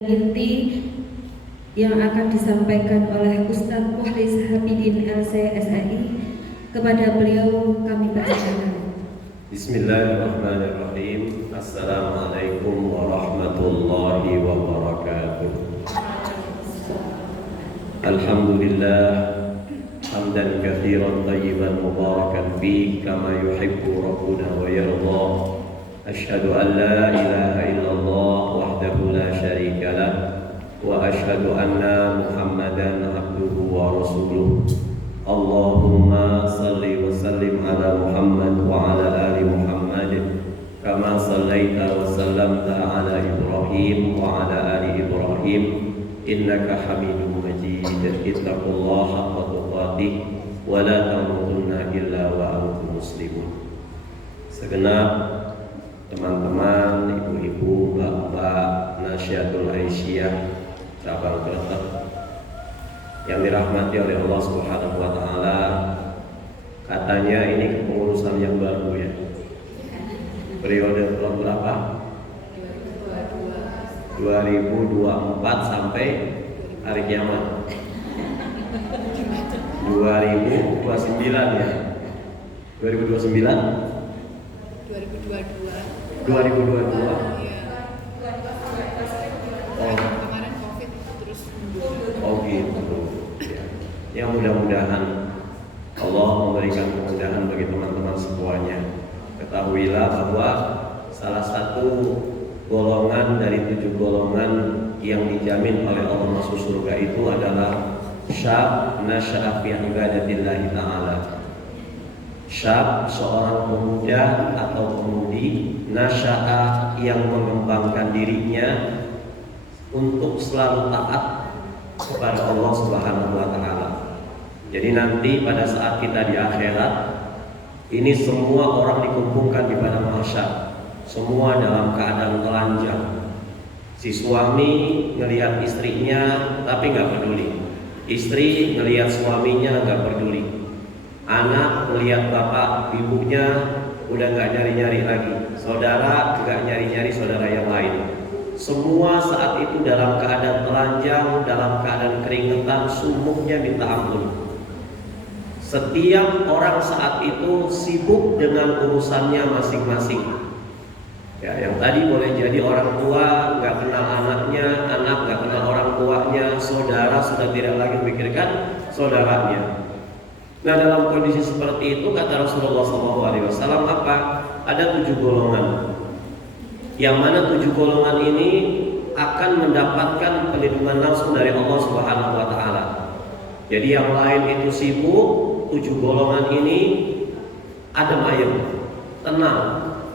Inti yang akan disampaikan oleh Ustadz Mukhlis Hafidin LC.SAI. Kepada beliau kami persilakan. Bismillahirrahmanirrahim. Assalamualaikum warahmatullahi wabarakatuh. Alhamdulillah hamdan katsiran thayyiban mubarakan fihi kama yuhibbu rabbuna wa yarda. Asyhadu an la ilaha illallah wahdahu la syarika lah wa asyhadu anna Muhammadan abduhu wa rasuluh. Allahumma salli wa sallim ala Muhammad wa ala ali Muhammad kama sallaita wa sallamta ala Ibrahim wa ala ali Ibrahim innaka Hamidum Majid. Ittaqullaha haqqa tuqatih wa la tamutunna illa wa antum muslimun. Segenap teman-teman, ibu-ibu, bapak Nasyatul Aisyah cabang Kletek yang dirahmati oleh Allah Subhanahu wa taala. Katanya ini kepengurusan yang baru ya. Periode berapa? 2024 sampai hari kiamat. 2029 ya. 2029? 2022. Kemarin COVID terus gitu. Ya mudah-mudahan Allah memberikan kemudahan bagi teman-teman semuanya. Ketahuilah bahwa salah satu golongan dari 7 golongan yang dijamin oleh Allah masuk surga itu adalah syab nasya'a fi ibadatillahi ta'ala. Syab, seorang pemuda atau pemudi, nasya'a yang mengembangkan dirinya untuk selalu taat kepada Allah Subhanahu wa taala. Jadi nanti pada saat kita di akhirat, ini semua orang dikumpulkan di padang mahsyar, semua dalam keadaan telanjang. Si suami ngelihat istrinya tapi nggak peduli, istri ngelihat suaminya nggak peduli. Anak melihat bapak ibunya udah nggak nyari-nyari lagi, saudara nggak nyari-nyari saudara yang lain. Semua saat itu dalam keadaan telanjang, dalam keadaan keringetan, sumuknya minta ampun. Setiap orang saat itu sibuk dengan urusannya masing-masing. Ya, yang tadi boleh jadi orang tua nggak kenal anaknya, anak nggak kenal orang tuanya, saudara sudah tidak lagi memikirkan saudaranya. Nah, dalam kondisi seperti itu kata Rasulullah SAW apa? Ada 7 golongan. Yang mana 7 golongan ini akan mendapatkan perlindungan langsung dari Allah Subhanahu wa taala. Jadi yang lain itu sibuk, 7 golongan ini adem ayem, tenang.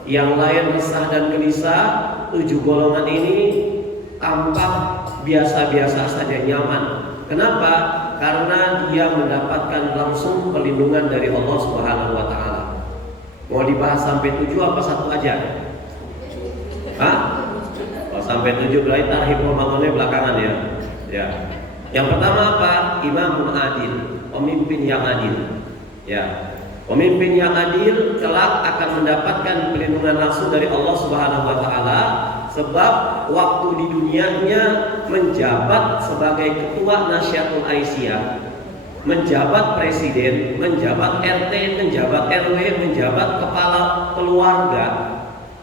Yang lain resah dan gelisah, 7 golongan ini tampak biasa-biasa saja, nyaman. Kenapa? Karena dia mendapatkan langsung perlindungan dari Allah Subhanahu wa taala. Mau dibahas sampai 7 apa satu aja? Hah? Kalau sampai 7 berarti tarhib Ramadannya belakangan ya. Ya. Yang pertama apa? Imamun adil, pemimpin yang adil. Ya. Pemimpin yang adil kelak akan mendapatkan perlindungan langsung dari Allah Subhanahu wa taala. Sebab waktu di dunianya menjabat sebagai ketua Nasyatul Aisyah, menjabat presiden, menjabat RT, menjabat RW, menjabat kepala keluarga,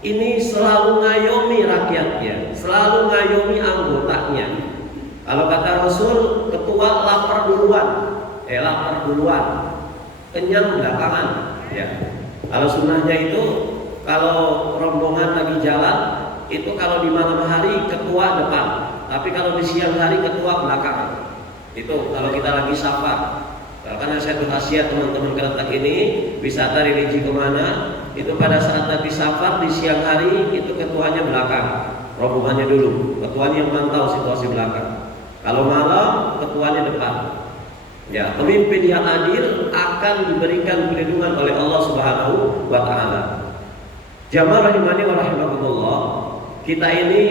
ini selalu ngayomi rakyatnya, selalu ngayomi anggotanya. Kalau kata Rasul, ketua lapar duluan, kenyang belakangan. Ya. Kalau sunnahnya itu, kalau rombongan lagi jalan, itu kalau di malam hari ketua depan, tapi kalau di siang hari ketua belakang. Itu kalau kita lagi safar. Karena saya berkhasiat teman-teman Kletek ini wisata religi kemana, itu pada saat lagi safar di siang hari itu ketuanya belakang, rombongannya dulu, ketuanya yang mantau situasi belakang. Kalau malam ketuanya depan. Ya, pemimpin yang adil akan diberikan perlindungan oleh Allah Subhanahu wa taala. Jamaah rahimani wa rahimakumullah. Kita ini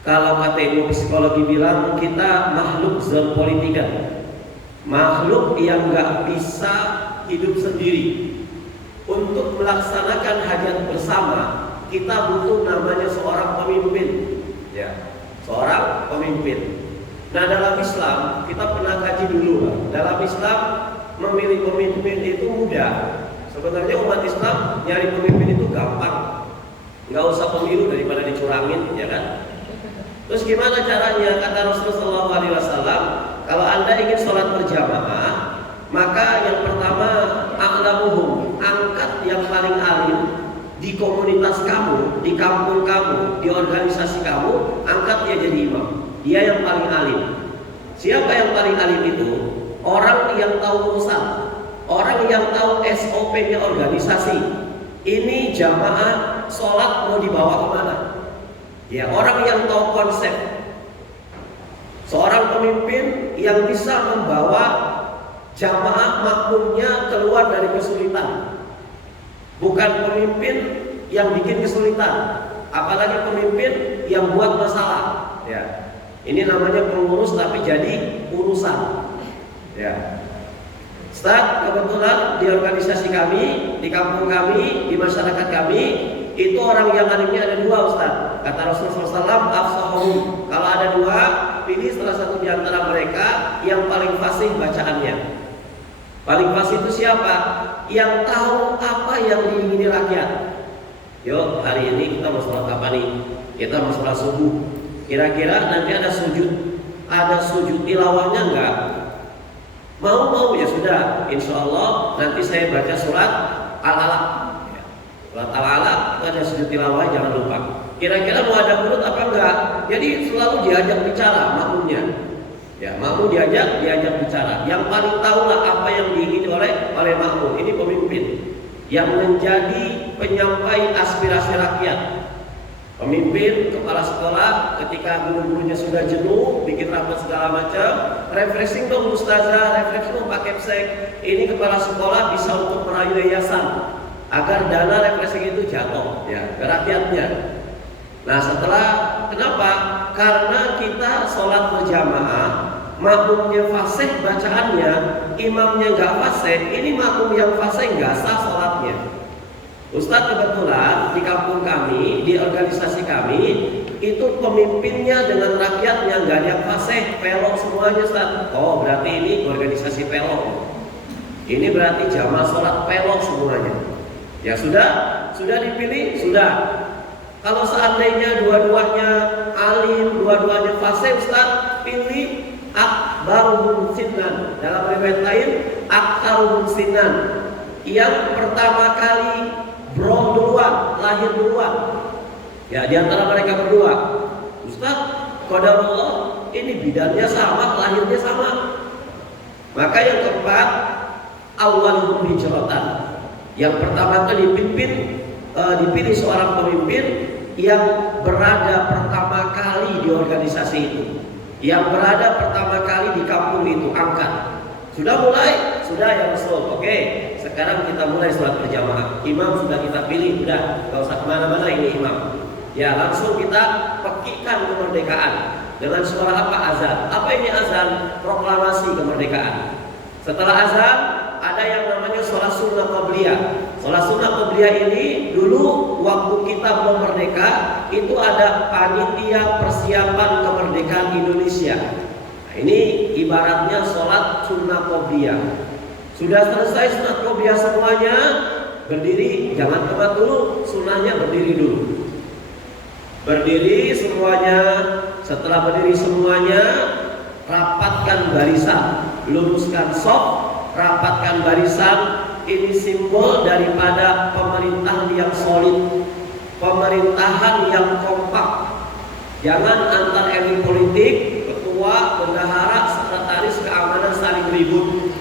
kalau kata ilmu psikologi bilang kita makhluk zoopolitikan, makhluk yang nggak bisa hidup sendiri. Untuk melaksanakan hajat bersama kita butuh namanya seorang pemimpin. Ya. seorang pemimpin. Nah, dalam Islam kita pernah kaji dulu, Pak. Dalam Islam memilih pemimpin itu mudah. Sebenarnya umat Islam nyari pemimpin itu gampang. Nggak usah pemilu daripada dicurangin, ya kan? Terus gimana caranya? Kata Rasulullah SAW, kalau Anda ingin sholat berjamaah, maka yang pertama a'lamuhum, angkat yang paling alim di komunitas kamu, di kampung kamu, di organisasi kamu, angkat dia jadi imam. Dia yang paling alim. Siapa yang paling alim itu? Orang yang tahu urusan, orang yang tahu SOP-nya organisasi. Ini jamaah sholat mau dibawa kemana? Ya, orang yang tahu konsep. Seorang pemimpin yang bisa membawa jamaah makmumnya keluar dari kesulitan. Bukan pemimpin yang bikin kesulitan, apalagi pemimpin yang buat masalah. Ya, ini namanya pengurus tapi jadi urusan. Ya, Ustaz, kebetulan di organisasi kami, di kampung kami, di masyarakat kami, itu orang yang alimnya ada dua, Ustaz. Kata Rasulullah SAW, afsahum. Kalau ada dua, pilih salah satu di antara mereka yang paling fasih bacaannya. Paling fasih itu siapa? Yang tahu apa yang diingini rakyat. Yuk, hari ini kita mau sholat apa nih? Kita mau sholat subuh. Kira-kira nanti ada sujud tilawahnya enggak? Mau ya sudah. Insya Allah nanti saya baca surat Al-Alaq. Surat Al-Alaq itu ada sujud tilawah, jangan lupa. Kira-kira mau ada kunut apa enggak? Jadi selalu diajak bicara makmumnya. Ya, makmum diajak bicara. Yang paling tahu lah apa yang diingini oleh makmum. Ini pemimpin yang menjadi penyampai aspirasi rakyat. Pemimpin, kepala sekolah, ketika guru-gurunya sudah jenuh, bikin rapat segala macam, refreshing dong ustazah, refreshing dong Pak Kepsek. Ini kepala sekolah bisa untuk merayu yayasan agar dana refreshing itu jatuh ya ke rakyatnya. Nah, setelah kenapa? Karena kita sholat berjamaah, makmumnya fasih bacaannya, imamnya nggak fasih, ini makmum yang fasih nggak sah sholatnya. Ustadz, kebetulan di kampung kami, di organisasi kami, itu pemimpinnya dengan rakyatnya nggak ada yang fasih, pelok semuanya, Ustadz. Oh, berarti ini organisasi pelok. Ini berarti jamaah sholat pelok semuanya. Ya sudah dipilih, sudah. Kalau seandainya dua-duanya alim, dua-duanya fasih, Ustadz, pilih akbaruhum sinnan. Dalam riwayat lain, aktaruhum sinnan. Yang pertama kali bro duluan, lahir duluan. Ya, di antara mereka berdua. Ustaz, qadarullah, ini bidannya sama, lahirnya sama. Maka yang keempat, awwaluhum hijratan. Yang pertama kali dipilih seorang pemimpin yang berada pertama kali di organisasi itu, yang berada pertama kali di kampung itu, angkat. Sudah mulai? Sudah ya Rasul. Oke, sekarang kita mulai sholat berjamaah. Imam sudah kita pilih, udah, gak usah kemana-mana ini imam. Ya, langsung kita pekikan kemerdekaan dengan suara apa? Azan. Apa ini azan? Proklamasi kemerdekaan. Setelah azan, ada yang namanya sholat sunnah qabliyah. Sholat sunnah qabliyah ini dulu waktu kita belum merdeka, itu ada panitia persiapan kemerdekaan Indonesia. Nah, ini ibaratnya sholat sunnah qabliyah. Sudah selesai sunnah qabliyah semuanya, berdiri, jangan kemat dulu, sunnahnya berdiri dulu. Berdiri semuanya. Setelah berdiri semuanya, rapatkan barisan, luruskan shaf, rapatkan barisan. Ini simbol daripada pemerintahan yang solid, pemerintahan yang kompak. Jangan antar elit politik, ketua, bendahara, sekretaris keamanan saling ribut.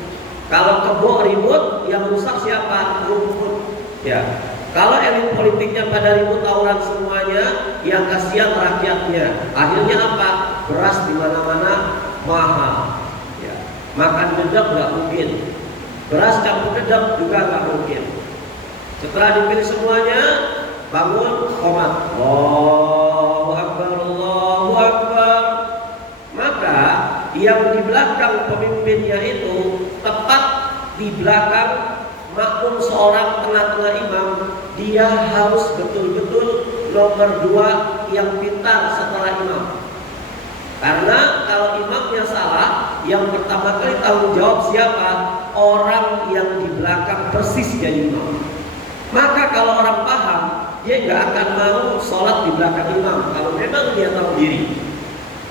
Kalau kebo ribut, yang rusak siapa? Rumput. Ya. Kalau elit politiknya pada ribut tawuran semuanya, yang kasihan rakyatnya. Akhirnya apa? Beras di mana-mana mahal. Ya. Makan dedap nggak mungkin. Beras campur dedap juga nggak mungkin. Setelah dipilih semuanya, bangun qomat. Allahu Akbar, Allahu Akbar. Maka yang di belakang pemimpinnya itu tepat di belakang makmum seorang tengah-tengah imam, dia harus betul-betul nomor 2 yang pintar setelah imam. Karena kalau imamnya salah, yang pertama kali tanggung jawab siapa? Orang yang di belakang persis jadi imam. Maka kalau orang paham, dia nggak akan mau sholat di belakang imam kalau memang dia tahu diri.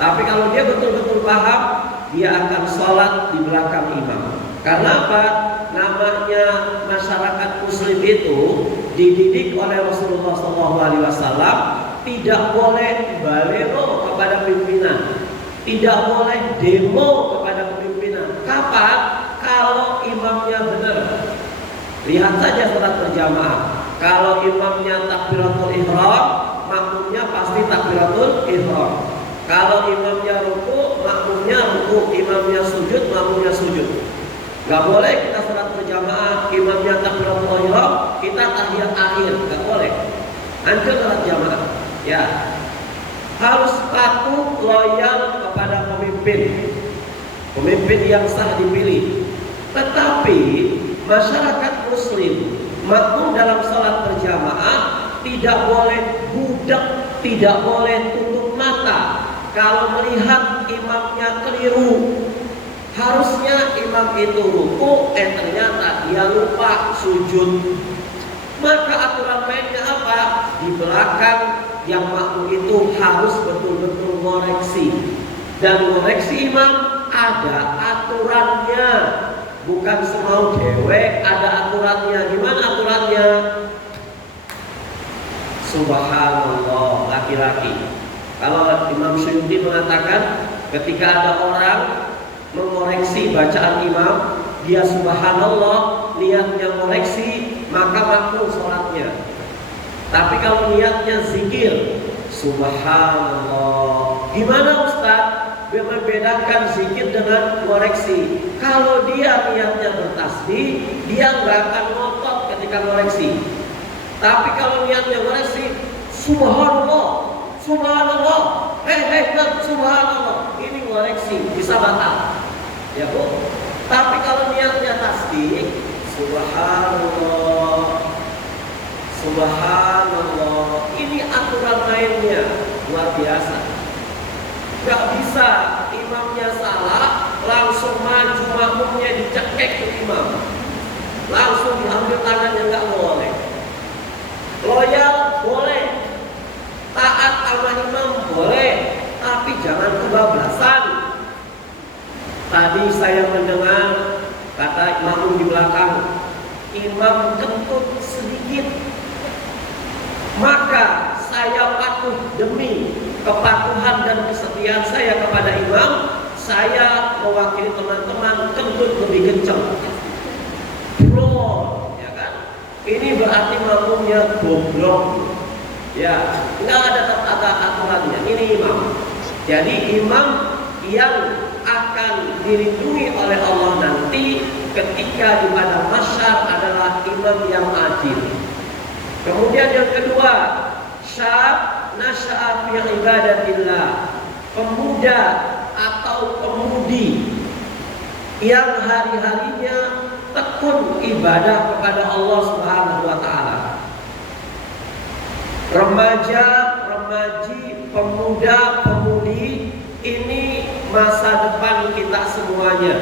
Tapi kalau dia betul-betul paham, dia akan sholat di belakang imam. Karena apa? Namanya masyarakat Muslim itu dididik oleh Rasulullah SAW, tidak boleh balero kepada pimpinan, tidak boleh demo kepada pimpinan. Kapan? Kalau imamnya benar. Lihat saja sholat berjamaah. Kalau imamnya takbiratul ihram, makmumnya pasti takbiratul ihram. Kalau imamnya ruku, makmumnya ruku. Imamnya sujud, makmumnya sujud. Gak boleh kita sholat berjamaah, imamnya takbiratul ihram, kita tahiyat akhir. Gak boleh. Hancur sholat jamaah. Ya, harus patuh loyal kepada pemimpin. Pemimpin yang sah dipilih. Tetapi masyarakat Muslim makmum dalam sholat berjamaah tidak boleh budak, tidak boleh tutup mata. Kalau melihat imamnya keliru, harusnya imam itu ruku, ternyata dia lupa sujud. Maka aturan mainnya apa? Di belakang yang makmum itu harus betul-betul ngoreksi. Dan ngoreksi imam ada aturannya. Bukan semau dewek, ada aturannya. Gimana aturannya? Subhanallah, laki-laki. Kalau Imam Suyuti mengatakan ketika ada orang mengoreksi bacaan imam, dia subhanallah, niatnya mengoreksi, maka makruh sholatnya. Tapi kalau niatnya zikir, subhanallah. Gimana Ustaz? Membedakan zikir dengan koreksi. Kalau dia niatnya bertasbih, dia nggak akan ngotot ketika koreksi. Tapi kalau niatnya koreksi, subhanallah, subhanallah, subhanallah, ini koreksi bisa batal, ya Bu. Tapi kalau niatnya tasbih, subhanallah, subhanallah, ini aturan mainnya luar biasa. Gak bisa imamnya salah langsung maju, makmumnya dicekek ke imam, langsung diambil tangannya, gak boleh. Loyal boleh, taat sama imam boleh, tapi jangan kebablasan. Tadi saya mendengar kata makmum di belakang, imam kentut sedikit, maka saya patuh demi kepatuhan dan kesetiaan saya kepada imam, saya mewakili teman-teman kentut lebih kencang. Bro, ya kan? Ini berarti makmumnya goblok. Ya, nggak ada aturannya. Ini imam. Jadi imam yang akan dilindungi oleh Allah nanti ketika di padang mahsyar adalah imam yang adil. Kemudian yang kedua, syab nasya'a fi ibadatillah, pemuda atau pemudi yang hari-harinya tekun ibadah kepada Allah Subhanahu wa taala. Remaja, remaji, pemuda, pemudi, ini masa depan kita semuanya.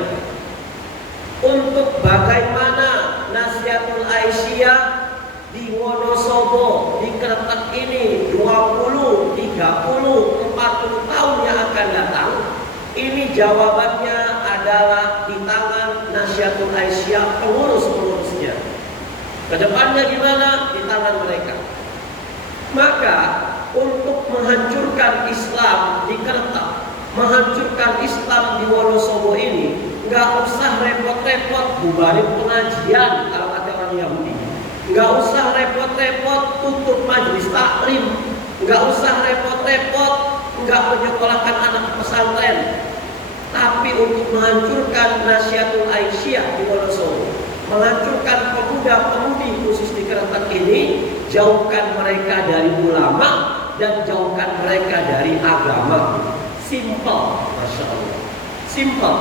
Untuk bagaimana nasihatul Aisyah di Wonosobo, di Kretek ini 20, 30, 40 tahun yang akan datang, ini jawabannya adalah di tangan Nasihatul Aisyah, pengurus-pengurusnya. Kedepannya gimana? Di tangan mereka. Maka untuk menghancurkan Islam di Kretek, menghancurkan Islam di Wonosobo ini, nggak usah repot-repot bubarin pengajian kalau kata orang Yahudi. Nggak usah repot-repot tutup majelis taklim, nggak usah repot-repot nggak menyekolahkan anak pesantren. Tapi untuk menghancurkan Nasihatul Aisyah di Wonosobo, menghancurkan pemuda-pemudi khusus di Kretek ini, jauhkan mereka dari ulama dan jauhkan mereka dari agama. Simple, Masya Allah, simple.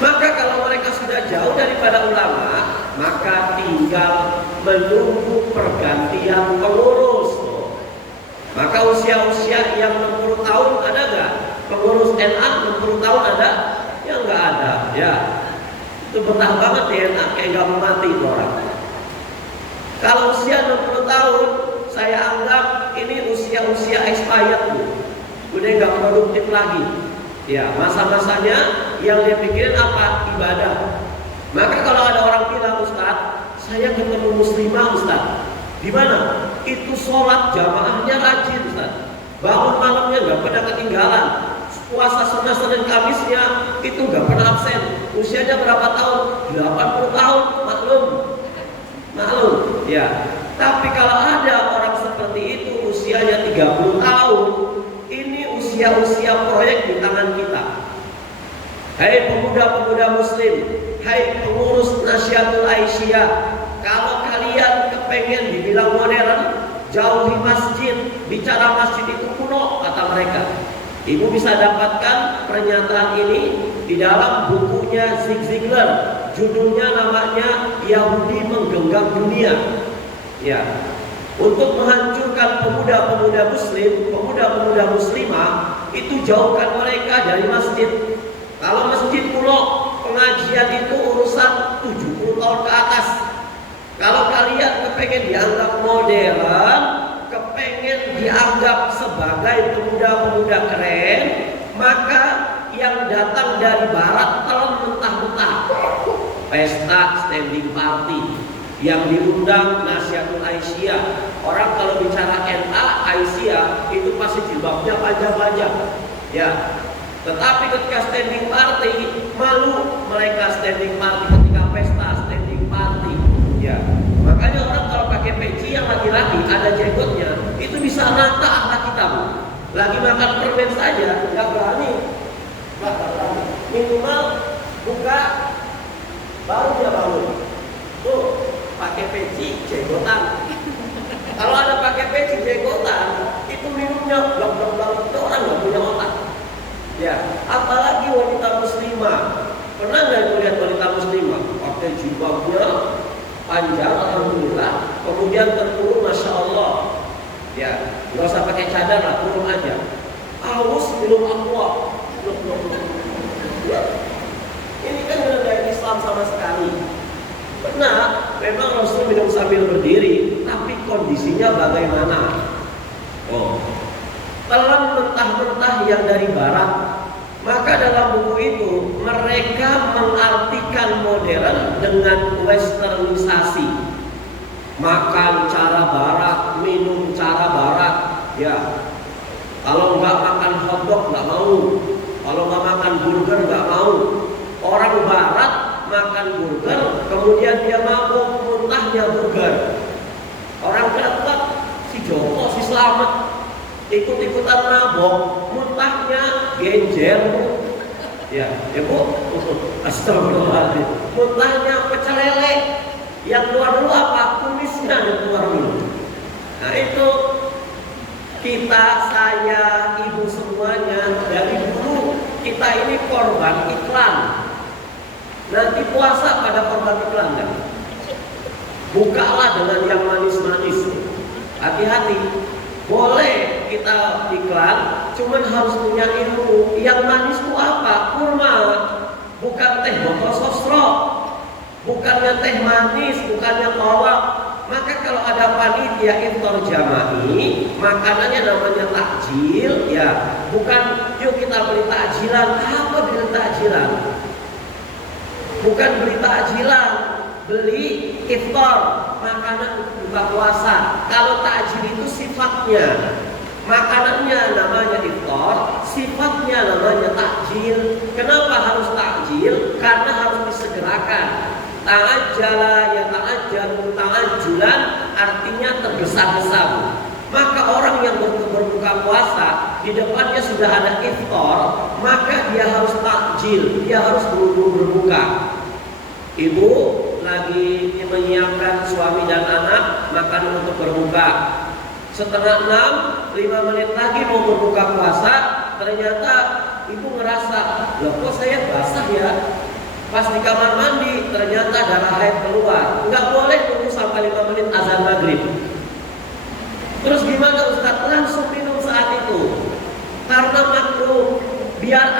Maka kalau mereka sudah jauh daripada ulama, maka tinggal menunggu pergantian pengurus. Maka usia-usia yang 60 tahun ada NA 60 tahun ada? Ya nggak ada. Ya, itu betah banget di NA, kayak nggak mau mati itu orang. Kalau usia 60 tahun, saya anggap ini usia expired bu, udah nggak produktif lagi. Ya, masa-masanya yang dia pikirin apa? Ibadah. Maka kalau ada orang bilang, Ustaz, saya ketemu muslimah Ustaz, di mana? Itu sholat jamaahnya rajin Ustaz, bangun malamnya nggak pernah ketinggalan, puasa sunnah Senin Kamisnya itu nggak pernah absen. Usianya berapa tahun? 80 tahun, maklum. Ya. Tapi kalau ada orang seperti itu usianya 30 tahun, ini usia-usia proyek di tangan kita. Hai pemuda-pemuda muslim, hai pengurus Nasyidul Aisyah, kalau kalian kepengen dibilang modern, jauhi masjid, bicara masjid itu kuno kata mereka. Ibu bisa dapatkan pernyataan ini di dalam bukunya Zig Ziglar, judulnya namanya Yahudi Menggenggam Dunia. Ya, untuk menghancurkan pemuda-pemuda muslim, pemuda-pemuda muslimah, itu jauhkan mereka dari masjid. Kalau masjid kuno, pengajian itu urusan 70 tahun ke atas. Kalau kalian kepengen dianggap modern, kepengen dianggap sebagai pemuda-pemuda keren, maka yang datang dari barat telan mentah-mentah. Pesta standing party yang diundang Nasyidul Aisyah. Orang kalau bicara NA Aisyah itu pasti jilbabnya panjang-panjang. Ya. Tetapi ketika standing party, malu mereka standing party ketika pesta standing party. Ya. Makanya orang kalau pakai peci yang laki-laki ada jenggotnya, itu bisa rata anak kita bu. Lagi makan permen saja, nggak berani. Minimal buka baru dia bangun. Tuh pakai peci jenggotan. Kalau ada pakai peci jenggotan, itu minumnya blok-blok itu orang nggak punya otak. Ya, apalagi wanita muslimah. Pernah nggak lihat wanita muslimah pakai jilbabnya panjang, alhamdulillah, kemudian terturun, masya Allah. Ya, nggak usah pakai cadar lah, turun aja. Aus minum aqua. Ya. Ini kan menandai Islam sama sekali. Benar, memang Rasul minum sambil berdiri, tapi kondisinya bagaimana? Oh, telan mentah-mentah yang dari barat. Maka dalam buku itu mereka mengartikan modern dengan westernisasi. Makan cara barat, minum cara barat. Ya, kalau nggak makan hotdog nggak mau, kalau nggak makan burger nggak mau. Orang barat makan burger, kemudian dia mabuk, muntahnya burger. Orang Batak, si Joko, si Slamet, ikut-ikutan mabok, muntahnya genjer. Ya bu, astagfirullahaladzim. Muntahnya pecel lele, yang keluar dulu apa? Kumisnya yang keluar dulu. Nah itu kita, saya, ibu semuanya dari dulu kita ini korban iklan. Nanti puasa pada korban iklan kan? Bukalah dengan yang manis-manis. Hati-hati. Boleh kita iklan, cuman harus punya ilmu. Yang manis itu apa? Kurma. Bukan teh botol sosro. Bukannya teh manis, bukannya kolak. Maka kalau ada panitia iftar jama'i, makanannya namanya takjil, ya. Bukan yuk kita beli takjilan. Apa beli takjilan? Bukan beli takjilan, beli iftar, makanan buka puasa. Kalau takjil itu sifatnya, makanannya namanya iftar, sifatnya namanya takjil. Kenapa harus takjil? Karena harus disegerakan. Ta'ajjala ya ta'ajjalu ta'ajjulan, artinya tergesa-gesa. Maka orang yang berbuka puasa, di depannya sudah ada iftar, maka dia harus takjil, dia harus buru-buru berbuka. Ibu lagi menyiapkan suami dan anak makan untuk berbuka. Setengah 6, 5 menit lagi mau berbuka puasa, ternyata ibu ngerasa, loh kok saya basah ya? Pas di kamar mandi ternyata darah haid keluar. Nggak boleh tunggu sampai 5 menit azan maghrib. Terus gimana Ustaz? Langsung minum saat itu. Karena makruh. Biar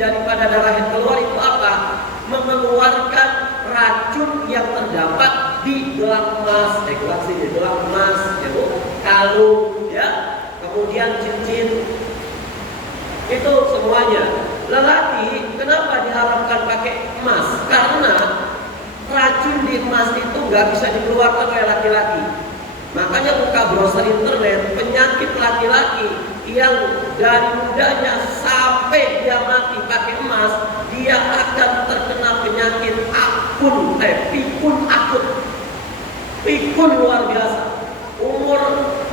daripada darah yang keluar itu apa? Mengeluarkan racun yang terdapat di gelang emas, gelang emas, ya Bu, kalung, ya, kemudian cincin, itu semuanya. Lelaki kenapa diharapkan pakai emas? Karena racun di emas itu nggak bisa dikeluarkan oleh laki-laki. Makanya buka browser internet, penyakit laki-laki yang dari mudanya sampai dia mati pakai emas, dia akan terkena penyakit pikun akut. Pikun luar biasa. Umur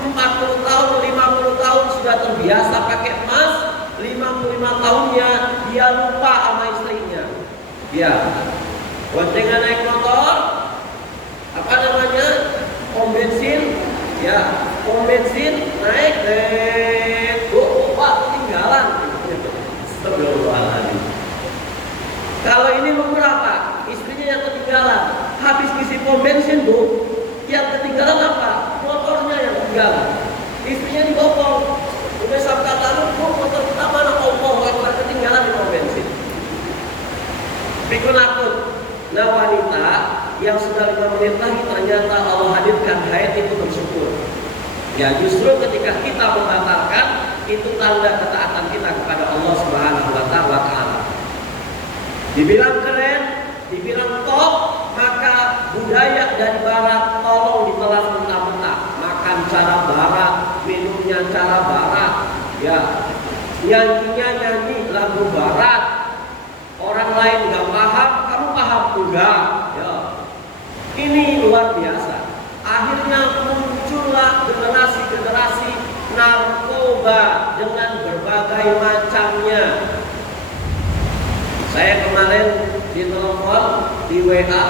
40 tahun, 50 tahun sudah terbiasa pakai emas, 55 tahunnya dia lupa sama istrinya. Ya, boncengan naik motor, apa namanya, pom bensin, ya, pom bensin naik, lupa ketinggalan. Astagfirullahaladzim. Kalau ini umur apa? Istrinya yang ketinggalan. Habis isi pom bensin, Bu, yang ketinggalan apa? Motornya yang ketinggalan. Istrinya dibopong. Udah sampai lalu, Bu, motor kita mana? Allahu Akbar, ketinggalan di pom bensin. Pikun akut. Nah, wanita yang sudah 5 menit lagi ternyata Allah hadirkan haid itu bersyukur. Ya, justru ketika kita membatalkan, itu tanda ketaatan kita kepada Allah Subhanahu wa Ta'ala. Dibilang keren, dibilang top, maka budaya dari barat tolong ditelan mentah-mentah. Makan cara barat, minumnya cara barat, ya, nyanyinya nyanyi lagu barat. Orang lain nggak paham, kamu paham enggak? Ya. Ini luar biasa. Akhirnya muncullah generasi-generasi narkoba dengan berbagai macamnya. Saya kemarin ditelepon di WA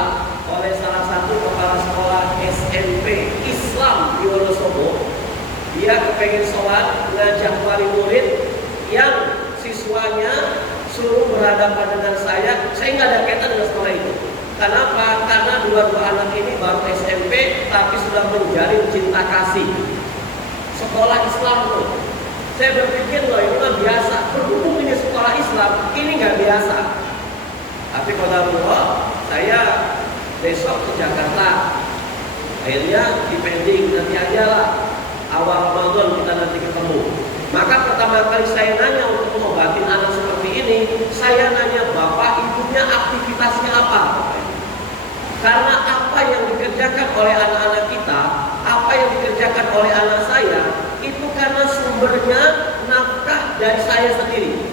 oleh salah satu kepala sekolah SMP Islam di Wonosobo. Dia kepengen sholat ngajak wali murid yang siswanya suruh berhadapan dengan saya nggak ada kaitan dengan sekolah itu. Kenapa? Karena dua-dua anak ini baru SMP tapi sudah menjalin cinta kasih. Sekolah Islam loh. Saya berpikir loh ini mah biasa. Berhubung ini sekolah Islam, ini nggak biasa. Tapi qadarullah, saya besok ke Jakarta. Akhirnya dipending, nanti aja lah. Awal Ramadan kita nanti ketemu. Maka pertama kali saya nanya untuk mengobatin anak seperti ini, saya nanya bapak ibunya aktivitasnya apa? Karena apa yang dikerjakan oleh anak-anak kita, apa yang dikerjakan oleh anak saya, itu karena sumbernya nafkah dari saya sendiri.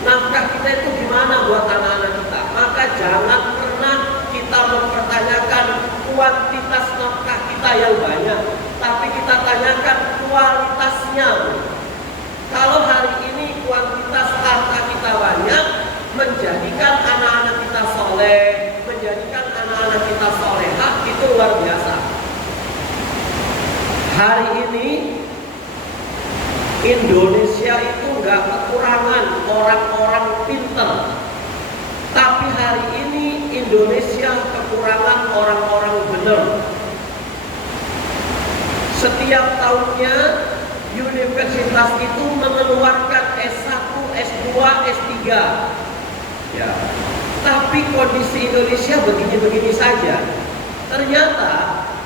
Nafkah kita itu gimana buat anak-anak kita? Maka jangan pernah kita mempertanyakan kuantitas nafkah kita yang banyak, tapi kita tanyakan kualitasnya. Kalau hari ini kuantitas harta kita banyak, menjadikan anak-anak kita soleh, menjadikan anak-anak kita solehah, itu luar biasa. Hari ini Indonesia itu nggak kekurangan orang-orang pintar, tapi hari ini Indonesia kekurangan orang-orang benar. Setiap tahunnya universitas itu mengeluarkan S1, S2, S3. Ya. Tapi kondisi Indonesia begini-begini saja. Ternyata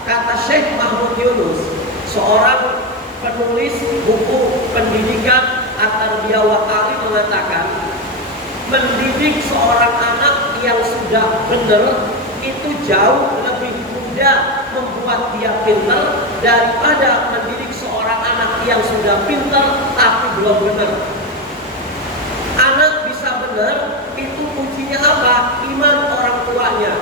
kata Syekh Mahmud Yunus, seorang penulis buku pendidikan At-Tarbiyah wa Ta'lim, mengatakan mendidik seorang anak yang sudah benar itu jauh lebih mudah membuat dia pintar daripada mendidik seorang anak yang sudah pintar tapi belum benar. Anak bisa benar itu kuncinya apa? Iman orang tuanya.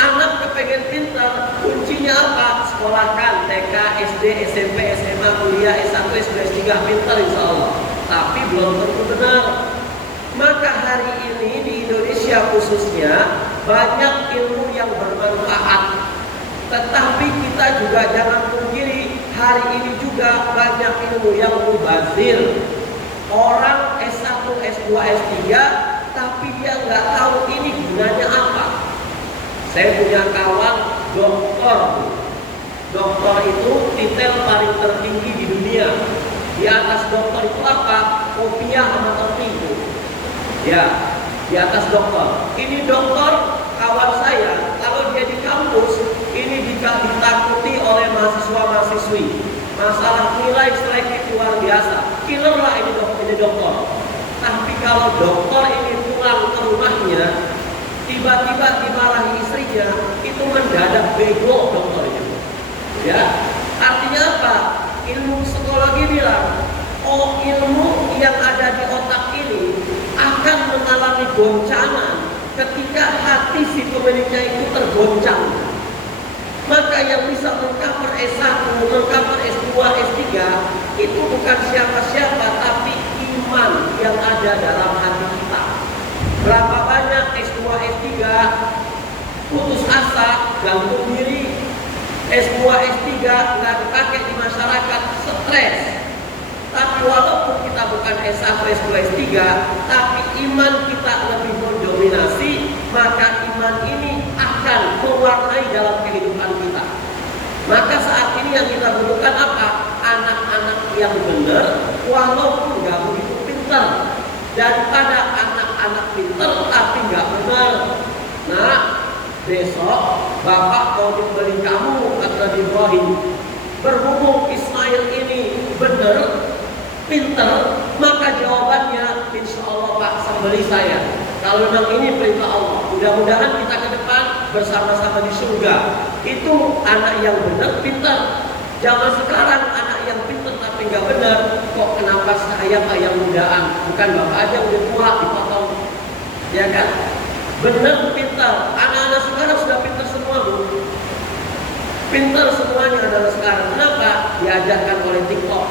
Anak kepengen pintar, kuncinya apa? Sekolahkan TK, SD, SMP, SMA, kuliah, S1, S2, S3, pintar insya Allah. Tapi belum tentu benar. Maka hari ini di Indonesia khususnya banyak ilmu yang bermanfaat. Tetapi kita juga jangan pungkiri, hari ini juga banyak ilmu yang mubazir. Orang S1, S2, S3, tapi dia nggak tahu ini gunanya apa. Saya punya kawan doktor. Doktor itu titel paling tertinggi di dunia. Di atas doktor itu apa? Kopiah sama topi. Ya, di atas doktor. Ini dokter kawan saya, kalau dia di kampus, ini ditakuti oleh mahasiswa-mahasiswi. Masalah nilai selektif luar biasa. Killer lah ini dokter. Tapi kalau dokter ini pulang ke rumahnya, tiba-tiba dimarahi istrinya, itu mendadak bego dokter itu. Ya, artinya apa? Ilmu psikologi bilang, oh ilmu yang ada di otak ini akan mengalami goncangan ketika hati si pemiliknya itu tergoncang. Maka yang bisa mengcover S1, mengcover S2, S3 itu bukan siapa-siapa, tapi iman yang ada dalam hati kita. Berapa banyak S2, S3 putus asa, gantung diri, S2, S3 nggak dipakai di masyarakat, stres. Tapi walaupun kita bukan S1, S2, S3, tapi iman kita lebih mendominasi, maka iman ini akan mewarnai dalam kehidupan kita. Maka saat ini yang kita butuhkan apa? Anak-anak yang benar, walaupun nggak begitu pintar, daripada anak-anak pintar tapi nggak benar. Nah, besok Bapak mau diberi kamu, kata Ibrahim. Berhubung Ismail ini benar, pintar, maka jawabannya insya Allah Pak sembeli saya. Kalau memang ini perintah Allah, mudah-mudahan kita ke depan bersama-sama di surga. Itu anak yang benar, pintar. Zaman sekarang anak yang pintar tapi nggak benar, kok kenapa saya Pak yang mudaan? Bukan Bapak aja udah tua dipotong, ya kan? Benar, pintar. Anak-anak sekarang sudah pintar semua, Bu. Pintar semuanya adalah sekarang. Kenapa? Diajarkan oleh TikTok.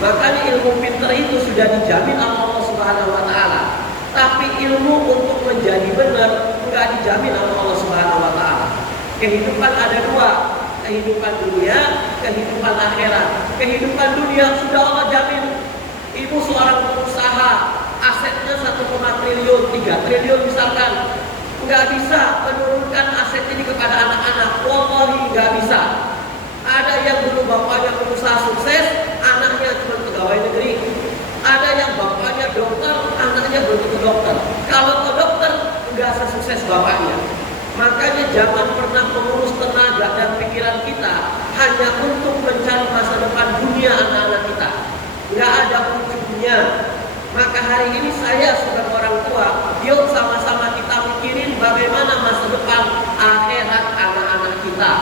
Makanya ilmu pintar itu sudah dijamin oleh Allah Subhanahu wa taala. Tapi ilmu untuk menjadi benar enggak dijamin oleh Allah Subhanahu wa taala. Kehidupan ada dua, kehidupan dunia, kehidupan akhirat. Kehidupan dunia sudah Allah jamin. Ibu seorang pengusaha, asetnya 1, triliun, 3 triliun misalkan, nggak bisa menurunkan aset ini kepada anak-anak. Wallahi nggak bisa. Ada yang dulu bapaknya pengusaha sukses, anaknya cuma pegawai negeri. Ada yang bapaknya dokter, anaknya belum ke dokter. Kalau ke dokter nggak sesukses bapaknya. Makanya jangan pernah mengurus tenaga dan pikiran kita hanya untuk mencari masa depan dunia anak-anak kita. Nggak ada ujungnya. Maka hari ini saya sebagai orang tua, yuk sama-sama kita mikirin bagaimana masa depan akhirat anak-anak kita.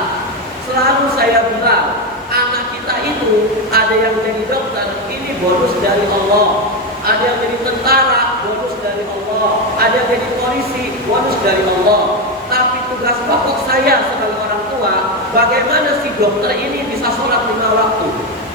Selalu saya bilang, anak kita itu ada yang jadi dokter, ini bonus dari Allah. Ada yang jadi tentara, bonus dari Allah. Ada yang jadi polisi, bonus dari Allah. Tapi tugas pokok saya sebagai orang tua, bagaimana si dokter ini bisa sholat 5 waktu?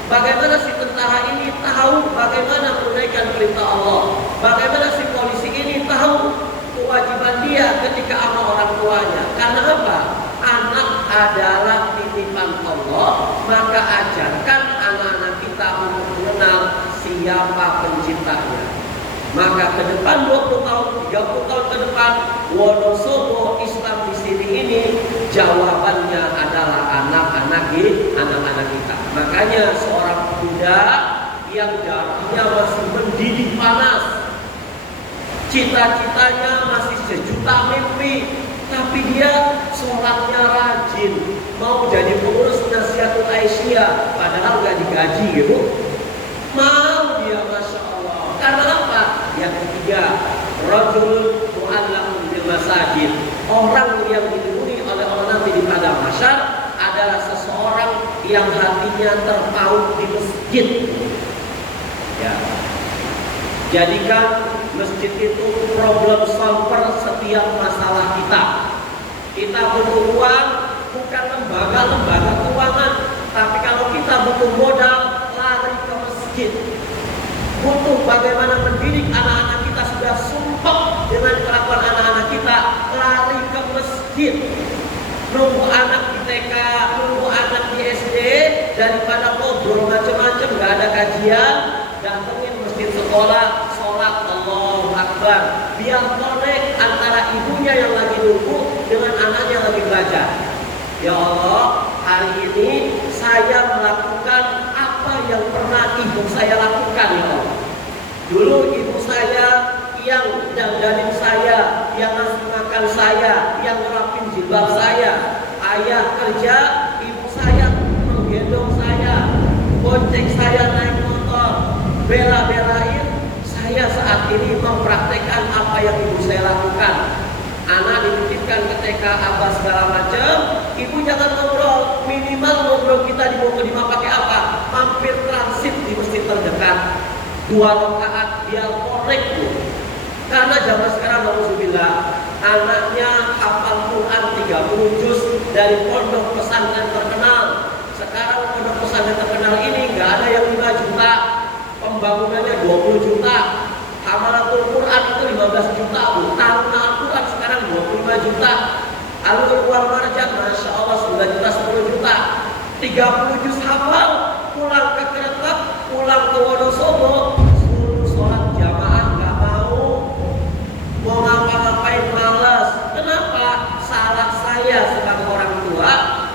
Bagaimana si tentara ini tahu bagaimana menunaikan perintah Allah? Bagaimana si polisi ini tahu kewajiban dia ketika sama orang tuanya? Karena apa? Anak adalah titipan Allah, maka ajarkan anak-anak kita untuk mengenal siapa penciptanya. Maka ke depan 20 tahun, 30 tahun ke depan, Wonosobo Islam di sini ini jawabannya adalah anak-anak kita. Makanya seorang pemuda yang darinya masih mendidih panas, cita-citanya masih sejuta mimpi, tapi dia sholatnya rajin, mau jadi pengurus Nasihatul Aisyah, padahal gak digaji gitu. Mau dia, Masya Allah. Karena apa? Yang ketiga, rajulun mu'allaqun bil masajid. Orang yang dilindungi oleh Allah nanti di padang mahsyar adalah seseorang yang hatinya terpaut di masjid. Ya. Jadikan masjid itu problem solver setiap masalah kita. Kita butuh uang, bukan lembaga-lembaga keuangan, tapi kalau kita butuh modal, lari ke masjid. Butuh bagaimana mendidik anak-anak kita, sudah sumpah dengan kelakuan anak-anak kita, lari ke masjid. Nunggu anak di TK, nunggu anak di SD, daripada ngobrol macam-macam, gak ada kajian, datengin masjid sekolah, sholat Allahu Akbar. Biar connect antara ibunya yang lagi nunggu dengan anaknya yang lagi belajar. Ya Allah, hari ini saya melakukan apa yang pernah ibu saya lakukan, ya Allah. Dulu ibu saya yang bonceng saya naik motor, bela-belain saya saat ini mempraktekkan apa yang ibu saya lakukan. Anak dititipkan ke TK apa segala macam, ibu jangan ngobrol, minimal ngobrol kita di mau pakai apa, mampir transit di masjid terdekat, 2 rakaat biar korek bu. Karena zaman sekarang alhamdulillah anaknya hafal Quran 30 juz dari pondok pesantren terkenal. Sekarang pondok pesantren terkenal ini nggak ada yang 5 juta, pembangunannya 20 juta. Hamalatul Quran itu 15 juta bu. Taruna Al-Quran sekarang 25 juta. Alul Wal Marjan Masya Allah 9 juta 10 juta. 30 juz hafal, pulang ke Keretak, pulang ke Wonosobo, suruh sholat jamaah nggak mau ngapa-ngapain malas. Kenapa? Salah saya sebagai orang tua.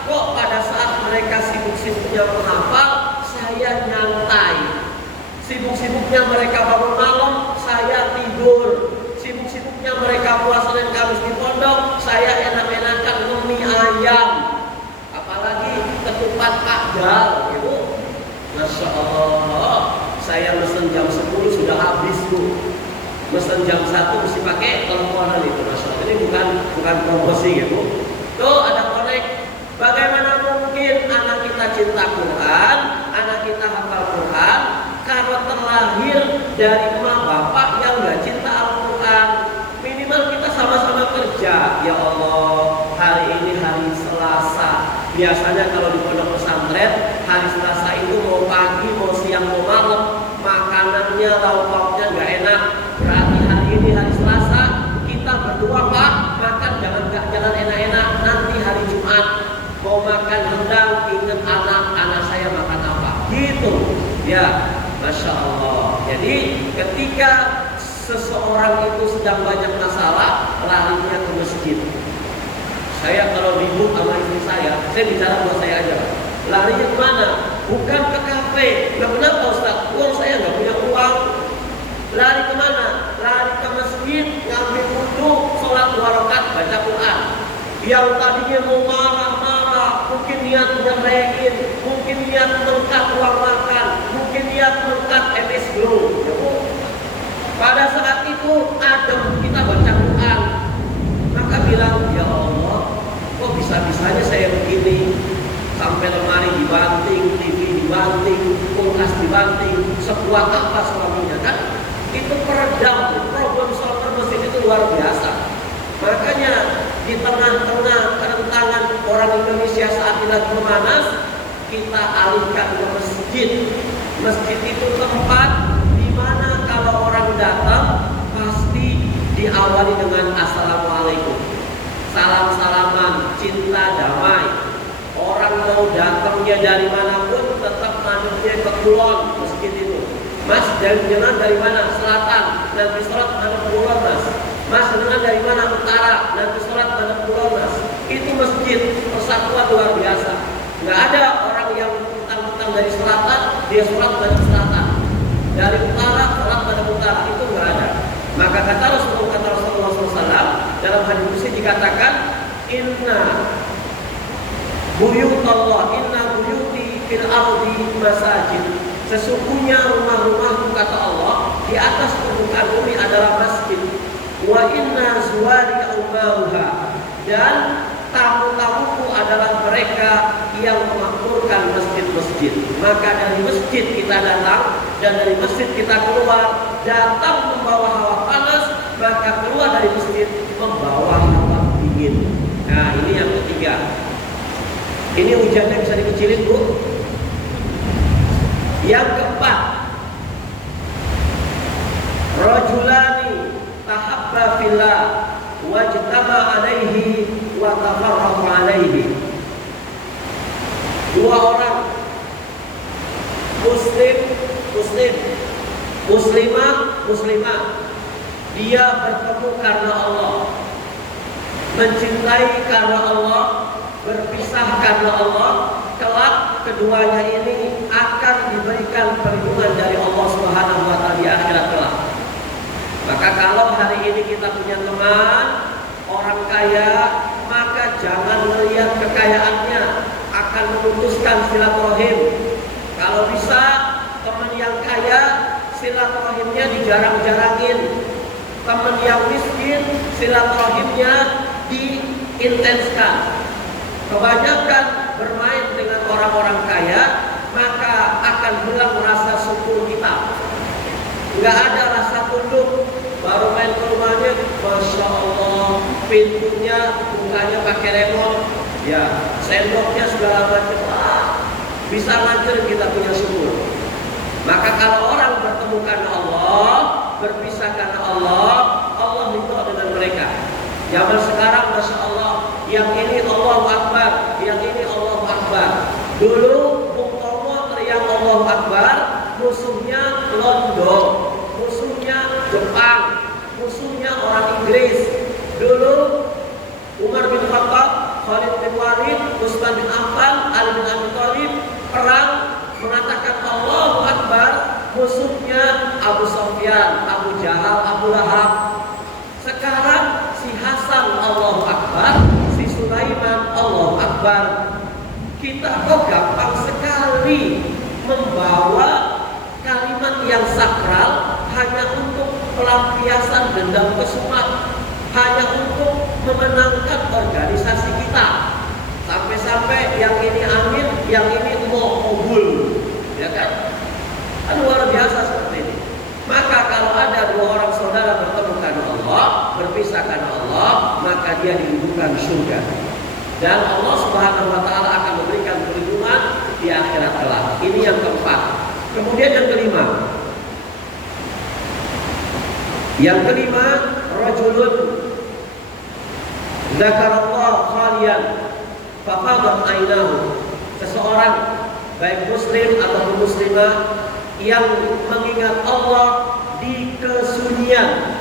Kok pada saat mereka sibuk-sibuknya menghafal, saya nyantai. Sibuk-sibuknya mereka bangun malam, saya tidur. Sibuk-sibuknya mereka puasa dan Kamis di pondok, saya enak-enakan mie ayam. Apalagi ketupat akdal, gitu. Masya Allah, saya mesen jam 10 sudah habis bu. Mesen jam 1 mesti pakai teleponan itu, Masya Allah. Ini bukan promosi gitu. Tuh ada konek. Bagaimana mungkin anak kita cinta Quran, anak kita hafal Quran, karena terlahir dari emak bapak yang nggak cinta Al-Quran. Minimal kita sama-sama kerja. Ya Allah, hari ini hari Selasa. Biasanya kalau di pondok pesantren hari Selasa itu mau pagi, mau siang, mau malam, makanannya lauk-lauknya nggak enak. Berarti hari ini hari Selasa kita berdua pak makan jangan enak-enak. Nanti hari Jumat mau makan rendang, ingat anak saya makan apa? Gitu, ya. Masya Allah. Jadi ketika seseorang itu sedang banyak masalah, larinya ke masjid. Saya kalau ribut sama istri saya bicara buat saya aja. Larinya kemana? Bukan ke kafe. Nggak benar Pak Ustaz, uang saya nggak punya uang. Lari kemana? Lari ke masjid, ngambil wudhu, sholat 2 rakaat, baca Quran. Yang tadinya mau marah-marah, mungkin niat nyerahin, mungkin niat mengkat uang makan, mungkin niat mengkat MS Glow. Pada saat itu adem kita baca Quran, maka bilang ya Allah, kok bisa-bisanya saya begini, sampai lemari dibanting, TV dibanting, kulkas dibanting, sekuat apa suaminya kan? Itu peredam, problem solver masjid itu luar biasa. Makanya di tengah-tengah kerentangan orang Indonesia saat ini lagi memanas, kita alihkan ke masjid. Masjid itu tempat di mana kalau orang datang pasti diawali dengan assalamualaikum, salam-salaman, cinta damai. Orang mau datangnya dari manapun tetap madepnya ke kulon masjid itu. Mas jangan dari mana? Selatan. Nanti sholat madep kulon mas. Mas dengan dari mana? Utara. Nanti sholat madep kulon mas. Itu masjid persatuan luar biasa. Nggak ada orang yang mentang-mentang dari selatan dia sholat madep selatan. Dari utara sholat madep utara, itu nggak ada. Maka kata Rasulullah SAW dalam hadis qudsi dikatakan inna buyutallah inna buyuti fil ardi masajid. Sesungguhnya rumah-rumahku kata Allah di atas permukaan bumi adalah masjid. Wa inna zuwari umaruha, dan tamu-tamuku adalah mereka yang memakmurkan masjid-masjid. Maka dari masjid kita datang dan dari masjid kita keluar. Datang membawa hawa panas, maka keluar dari masjid membawa hawa dingin. Nah ini yang ketiga. Ini hujannya bisa dikecilin bu. Yang keempat, rajulani tahabba fillah wajtama alaihi wa tafarraqu alaihi. 2 orang muslimah dia bertemu karena Allah, mencintai karena Allah, berpisah karena Allah. Kelak keduanya ini akan diberikan perlindungan dari Allah Subhanahu wa taala di akhirat kelak. Maka kalau hari ini kita punya teman orang kaya, maka jangan melihat kekayaannya, akan memutuskan silaturahim. Kalau bisa teman yang kaya silaturahimnya dijarang-jarangin, teman yang miskin silaturahimnya diintenskan. Kebanyakan bermain dengan orang-orang kaya, maka akan hilang rasa syukur kita. Nggak ada rasa tunduk. Baru main ke rumahnya, Masya Allah, pintunya bukanya pakai remote, ya sendoknya segala macam, bisa ngancur kita punya syukur. Maka kalau orang bertemu karena Allah, berpisah karena Allah, Allah ridho dengan mereka. Zaman sekarang Masya Allah, yang ini Allahu Akbar, yang ini Allahu Akbar. Dulu Bung Tomo teriak Allahu Akbar, musuhnya London, musuhnya Jepang, musuhnya orang Inggris. Dulu Umar bin Khattab, Khalid bin Walid, Utsman bin Affan, Ali bin Abi Thalib perang mengatakan Allahu Akbar, musuhnya Abu Sufyan, Abu Jahal, Abu Lahab. Sekarang si Hasan Allahu Akbar, si Sulaiman Allahu Akbar. Kita kok gampang sekali membawa kalimat yang sakral hanya untuk pelampiasan dendam kesumat, hanya untuk memenangkan organisasi kita. Sampai-sampai yang ini amin, yang ini mobul, ya kan? Kan luar biasa seperti ini. Maka kalau ada dua orang saudara bertemu karena Allah, berpisah karena Allah, maka dia dirindukan surga. Dan Allah Subhanahu wa taala akan memberikan perlindungan di akhirat kelak. Ini yang keempat. Kemudian yang kelima. Yang kelima, rajulun dzakarallah khalian fafadat ainahu. Seseorang baik muslim ataupun muslimah yang mengingat Allah di kesunyian,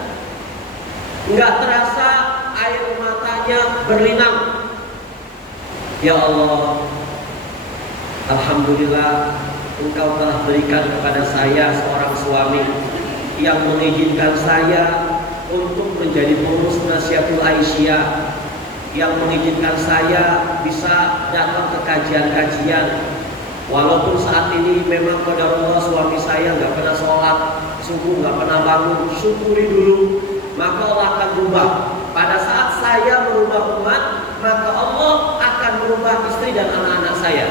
nggak terasa air matanya berlinang. Ya Allah, alhamdulillah Engkau telah berikan kepada saya seorang suami yang mengizinkan saya untuk menjadi pengurus Nasihatul Aisyah, yang mengizinkan saya bisa datang ke kajian-kajian. Walaupun saat ini memang qadarullah suami saya nggak pernah sholat subuh, nggak pernah bangun, syukuri dulu, maka Allah akan berubah. Pada saat saya merubah umat, maka Allah akan merubah istri dan anak-anak saya.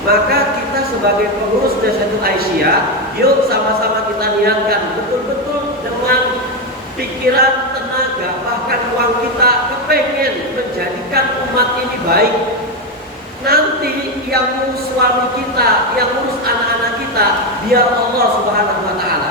Maka kita sebagai pengurus Nasihatul Aisyah, yuk sama-sama kita niatkan betul-betul dengan pikiran, tenaga, bahkan uang kita kepengen menjadikan umat ini baik. Nanti yang ngurus suami kita, yang ngurus anak-anak kita, biar Allah Subhanahu wa taala.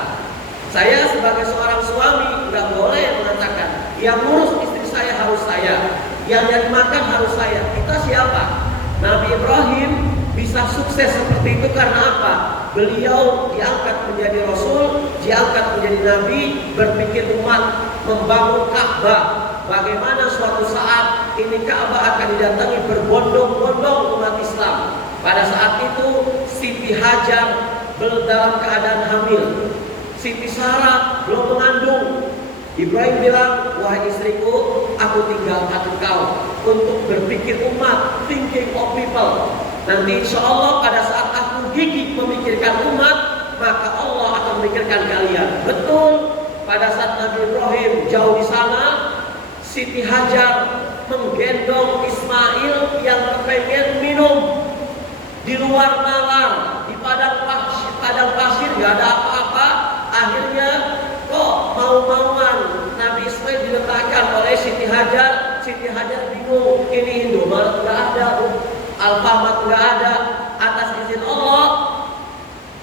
Saya sebagai seorang suami nggak boleh mengatakan yang ngurus istri saya harus saya, yang jadi makan harus saya. Kita siapa? Nabi Ibrahim bisa sukses seperti itu karena apa? Beliau diangkat menjadi Rasul, diangkat menjadi Nabi, berpikir umat, membangun Ka'bah. Bagaimana suatu saat ini Ka'bah akan didatangi berbondong-bondong umat Islam. Pada saat itu Siti Hajar dalam keadaan hamil, Siti Sarah belum mengandung. Ibrahim bilang, wahai istriku, aku tinggalkan engkau untuk berpikir umat, thinking of people. Nanti insya Allah pada saat aku gigih memikirkan umat, maka Allah akan memikirkan kalian. Betul, pada saat Nabi Ibrahim jauh di sana, Siti Hajar menggendong Ismail yang kepengen minum di luar nalar, di padang pasir nggak ada apa-apa. Akhirnya kok mau-mauan Nabi Ismail diletakkan oleh Siti Hajar. Siti Hajar bingung, ini Indomaret nggak ada, Alfamart nggak ada. Atas izin Allah,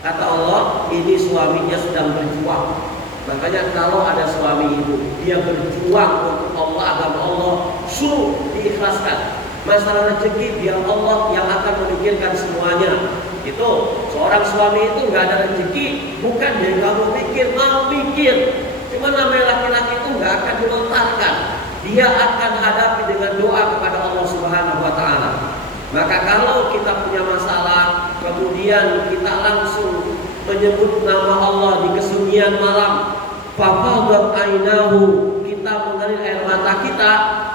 kata Allah, ini suaminya sedang berjuang. Makanya kalau ada suami ibu, dia berjuang untuk Allah, agama Allah, suruh diikhlaskan. Masalah rezeki biar Allah yang akan memikirkan semuanya. Itu seorang suami itu nggak ada rezeki, bukan dia nggak mau mikir, mau mikir. Cuma namanya laki-laki itu nggak akan dilontarkan. Dia akan hadapi dengan doa kepada Allah Subhanahu Wa Taala. Maka kalau kita punya masalah, kemudian kita langsung menyebut nama Allah di kesunyian malam, fafadat ainahu, kita mengalir air mata kita,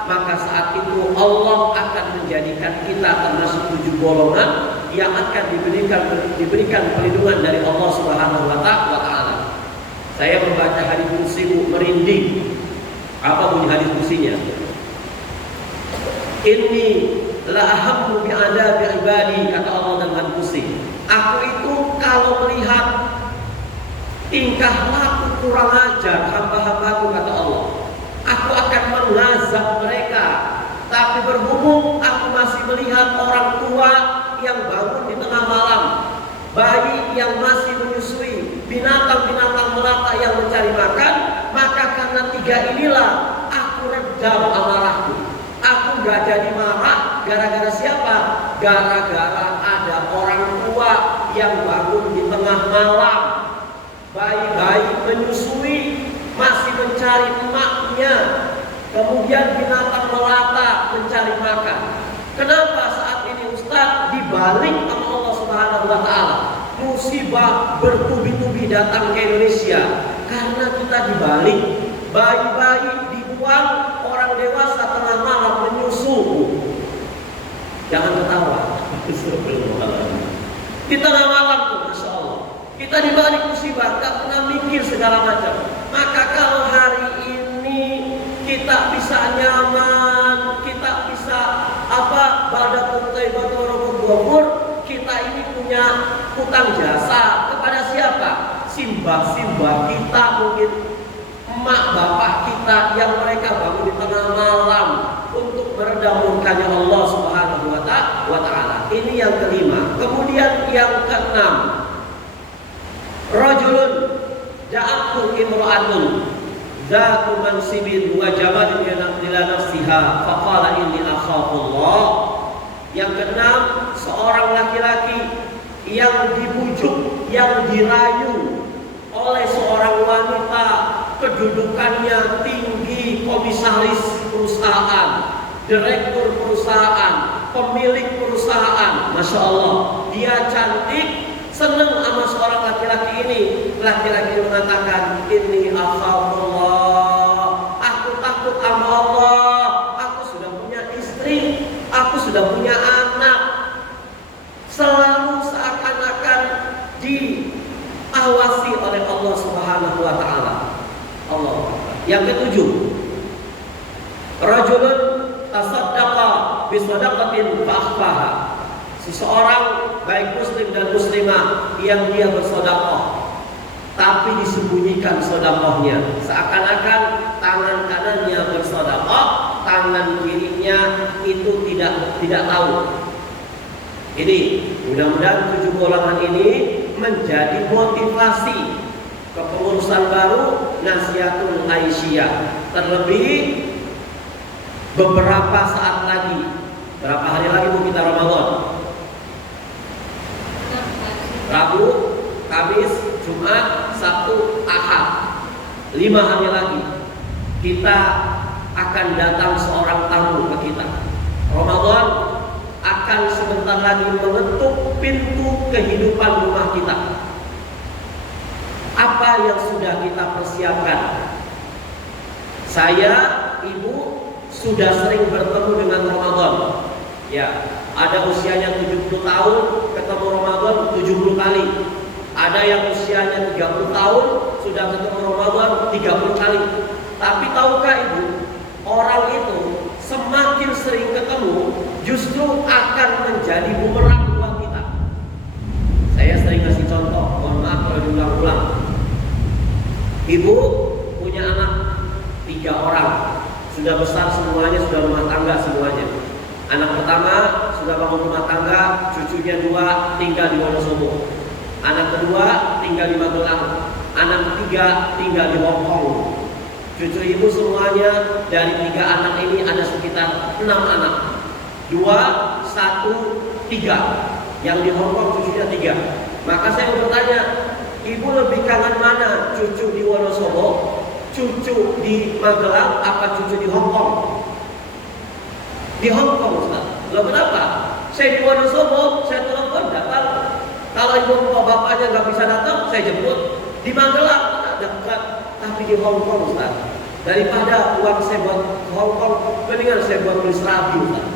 maka saat itu Allah akan menjadikan kita termasuk 7 golongan yang akan diberikan perlindungan dari Allah Subhanahu wa Ta'ala. Saya membaca hadis kursi merinding. Apa bunyi hadis kursinya? Inni la ahammu bi'adabi ibadi, kata Allah dalam hadis kursi. Aku itu kalau melihat tingkah laku kurang ajar hamba-hambaku, kata Allah, aku akan mengazab mereka. Tapi berhubung aku masih melihat orang tua yang bangun di tengah malam, bayi yang masih menyusui, binatang-binatang melata yang mencari makan, maka karena tiga inilah aku redam amarahku. Aku gak jadi marah. Gara-gara siapa? Gara-gara ada orang tua yang bangun di tengah malam, bayi-bayi menyusui, masih mencari emaknya, kemudian binatang melata mencari makan. Kenapa saat ini Ustaz dibalik sama Allah Subhanahu wa Ta'ala musibah bertubi-tubi datang ke Indonesia? Karena kita dibalik, bayi-bayi dibuang, orang dewasa tengah malam menyusu. Jangan ketawa. Di tengah malam tuh, Masya Allah, kita dibalik musibah, tak pernah mikir segala macam. Maka kalau hari ini kita bisa nyaman, kita bisa badatul thayyibatul ghafur, kita ini punya hutang jasa kepada siapa? Simbah-simbah kita, mungkin emak bapak kita yang mereka bangun di tengah malam untuk meredam murkanya Allah Subhanahu wa Ta'ala. Ini yang kelima. Kemudian yang keenam, rajulun ja'athu imra'atun dzatu mansibin wa jamalin ila nafsiha faqala inni akhafullah. Yang keenam, seorang laki-laki yang dibujuk, yang dirayu oleh seorang wanita, kedudukannya tinggi, komisaris perusahaan, direktur perusahaan, pemilik perusahaan, Masya Allah, dia cantik, senang sama seorang laki-laki ini. Laki-laki mengatakan, ini akhafullah, aku takut sama Allah, aku sudah punya istri, aku sudah punya anak. Selalu seakan-akan diawasi oleh Allah Subhanahu wa Ta'ala. Allah. Yang ketujuh, rajulun tasaddaqa bisadaqatin fa'akhfaha. Seseorang baik muslim dan muslimah yang dia bersedekah tapi disembunyikan sedekahnya, seakan-akan tangan kanannya bersedekah, tangan kirinya itu tidak tahu. Ini mudah-mudahan 7 golongan ini menjadi motivasi kepengurusan baru Nasihatul Aisyah. Terlebih beberapa saat lagi, berapa hari lagi Bu kita Ramadan? Rabu, Kamis, Jumat, Sabtu, Ahad. 5 hari lagi kita akan datang seorang tamu ke kita. Ramadan akan sebentar lagi mengetuk pintu kehidupan rumah kita. Apa yang sudah kita persiapkan? Saya, Ibu sudah sering bertemu dengan Ramadan. Ya, ada usianya 70 tahun ketemu Ramadan 70 kali. Ada yang usianya 30 tahun sudah ketemu Ramadan 30 kali. Tapi tahukah Ibu, orang itu semakin sering ketemu justru akan menjadi bumerang buat kita. Saya sering kasih contoh, mohon maaf kalau diulang-ulang. Ibu punya anak 3 orang, sudah besar semuanya, sudah rumah tangga semuanya. Anak pertama sudah bangun rumah tangga, cucunya 2 tinggal di Wonosobo. Anak kedua tinggal di Magelang. Anak ketiga tinggal di Hong Kong. Cucu ibu semuanya dari 3 anak ini ada sekitar 6 anak. 2, 1, 3. Yang di Hong Kong cucunya 3. Maka saya mau bertanya, ibu lebih kangen mana? Cucu di Wonosobo, cucu di Magelang, apa cucu di Hong Kong? Di Hong Kong, Ustaz. Loh kenapa? Saya di Wonosobo, saya telepon datang. Kalau ibu bapaknya nggak bisa datang, saya jemput. Di Magelang dekat, tapi di Hong Kong, Ustaz. Daripada uang saya buat ke Hong Kong, mendingan saya buat beli serabi, Ustaz.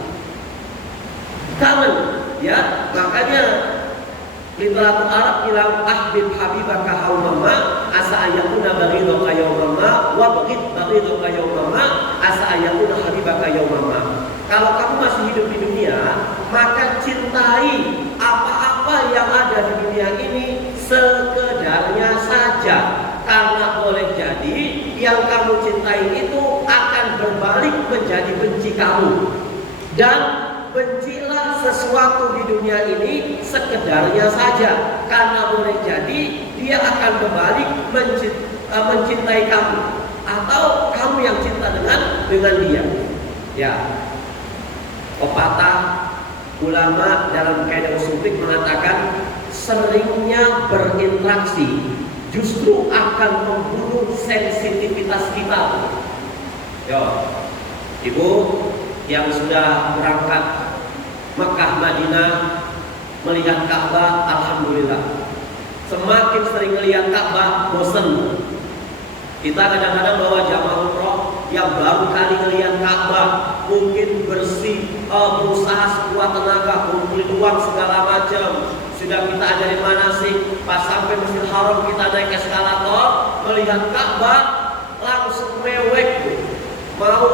Kangen. Ya, makanya literatur Arab bilang ahbib habibaka haumama asa ayakuna baghidaka yaumama wa baghid baghidaka yaumama asa ayakuna habibaka yaumama. Kalau kamu masih hidup di dunia, maka cintai apa-apa yang ada di dunia ini sekedarnya saja. Karena boleh jadi yang kamu cintai itu akan berbalik menjadi benci kamu. Dan bencilah sesuatu di dunia ini sekedarnya saja. Karena boleh jadi dia akan berbalik mencintai kamu. Atau kamu yang cinta dengan dia. Ya. Pepatah ulama dalam kaidah usul fiqh mengatakan seringnya berinteraksi justru akan membunuh sensitivitas kita. Yo, ibu yang sudah berangkat Mekah Madinah melihat Ka'bah, alhamdulillah. Semakin sering melihat Ka'bah, bosan. Kita kadang-kadang bawa jamaah umroh yang baru kali melihat Ka'bah, mungkin berusaha sekuat tenaga, kumpulin uang segala macam. Sudah kita ajarin manasik, pas sampai Masjidil Haram kita naik eskalator, melihat Ka'bah langsung mewek, mau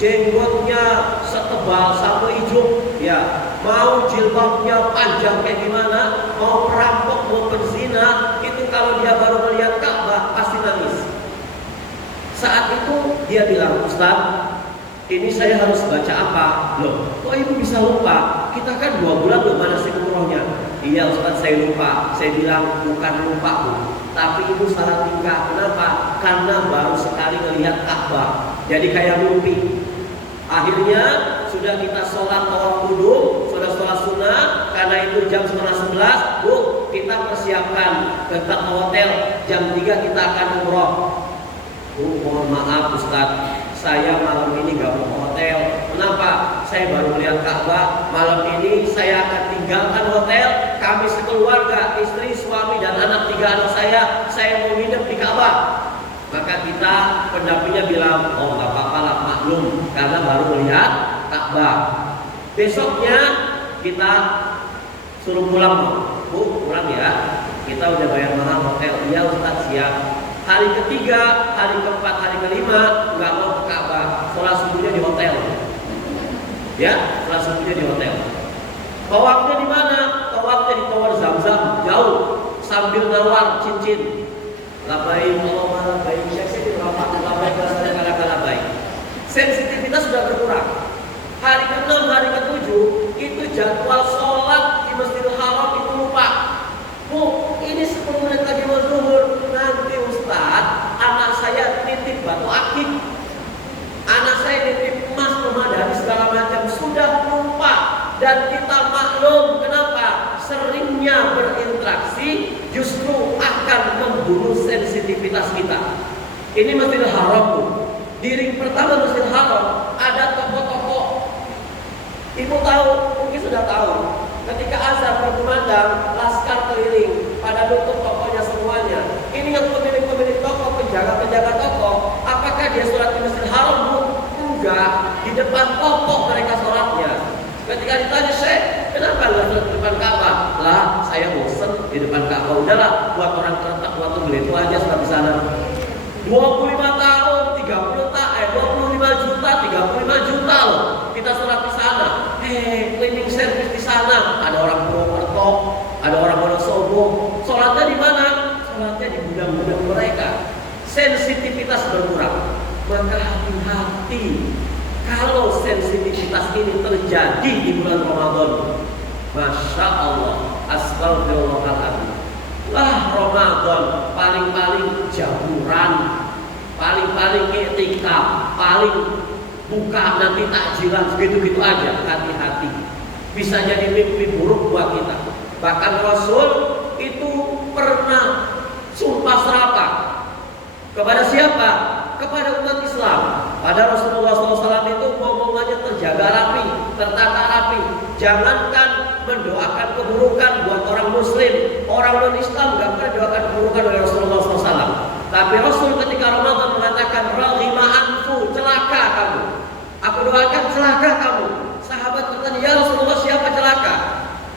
jenggotnya setebal sapu hijau, ya, mau jilbabnya panjang kayak gimana, mau perampok, mau berzina, itu kalau dia baru melihat Ka'bah pasti nangis. Saat itu dia bilang, Ustaz, ini saya harus baca apa? Loh, kok ibu bisa lupa? Kita kan 2 bulan belum manasik umrohnya. Iya Ustaz, saya lupa. Saya bilang bukan lupa Bu, tapi ibu salah tingkah. Kenapa? Karena baru sekali melihat Ka'bah, jadi kayak mimpi. Akhirnya sudah kita sholat tawaf qudum, sudah sholat sunnah. Karena itu jam 11:30, Bu, kita persiapkan ke hotel. Jam 3 kita akan umroh. Bu, mohon maaf Ustaz, saya malam ini gak mau ke hotel. Kenapa? Saya baru melihat Ka'bah. Malam ini saya akan tinggalkan hotel. Kami sekeluarga, istri, suami, dan anak 3 anak saya mau nginep di Ka'bah. Maka kita pendampingnya bilang, oh gak apa-apa lah, maklum, karena baru melihat Ka'bah. Besoknya kita suruh pulang. Bu, pulang ya, kita udah bayar mahal hotel. Iya Ustaz, siap. Hari ketiga, hari keempat, hari kelima nggak mau ke Ka'bah, sholat subuhnya di hotel. Ya, sholat subuhnya di hotel. Tawafnya di mana? Tawafnya di Tower Zamzam, jauh, sambil nawar cincin. Labai, Allah baik, saya labai kala baik. Sensitivitas sudah berkurang. Hari ke-6, hari ke-7 itu jadwal sholat di Masjidil Haram itu lupa. Bu, ini 10 menit lagi mau zuhur. Nanti Ustaz, anak saya nitip batu akik, anak saya nitip emas, pemadani segala macam, sudah lupa. Dan kita maklum, kenapa? Seringnya berinteraksi justru akan membunuh sensitivitas kita. Ini Masjidil Haram, Bu. Di ring pertama Masjidil Haram ada toko-toko. Ibu tahu, mungkin sudah tahu. Ketika azan berkumandang, laskar keliling pada nutup tokonya semuanya. Ini yang pemilik-pemilik toko, penjaga-penjaga toko. Apakah dia sholat di Masjidil Haram, Bu? Enggak. Di depan toko mereka sholatnya. Ketika ditanya, Syekh, kenapa nggak sholat di depan Ka'bah? Lah, saya bosen di depan Ka'bah. Udahlah, buat orang terletak waktu beli itu aja sholat di sana. 25 tahun, 25 juta, 35 juta loh. Kita sholat di sana. Cleaning service di sana. Ada orang Purwokerto, ada orang Wonosobo. Sholatnya di mana? Sholatnya di gudang-gudang mereka. Sensitivitas berkurang. Maka hati-hati kalau sensitivitas ini terjadi di bulan Ramadan. Masya Allah, astagfirullahaladzim. Lah Ramadan paling-paling jamuran, paling-paling i'tikaf, paling buka nanti takjilan, begitu-gitu aja. Hati-hati, bisa jadi mimpi buruk buat kita. Bahkan Rasul itu pernah sumpah serapah kepada siapa? Kepada umat Islam. Pada Rasulullah SAW itu ngomongannya terjaga rapi, tertata rapi. Jangankan mendoakan keburukan buat orang Muslim, orang non-Islam gak pernah doakan keburukan oleh Rasulullah SAW. Tapi Rasul ketika Ramadan mengatakan, raghima anfu, celaka kamu. Aku doakan celaka kamu. Sahabat bertanya, ya Rasulullah, siapa celaka?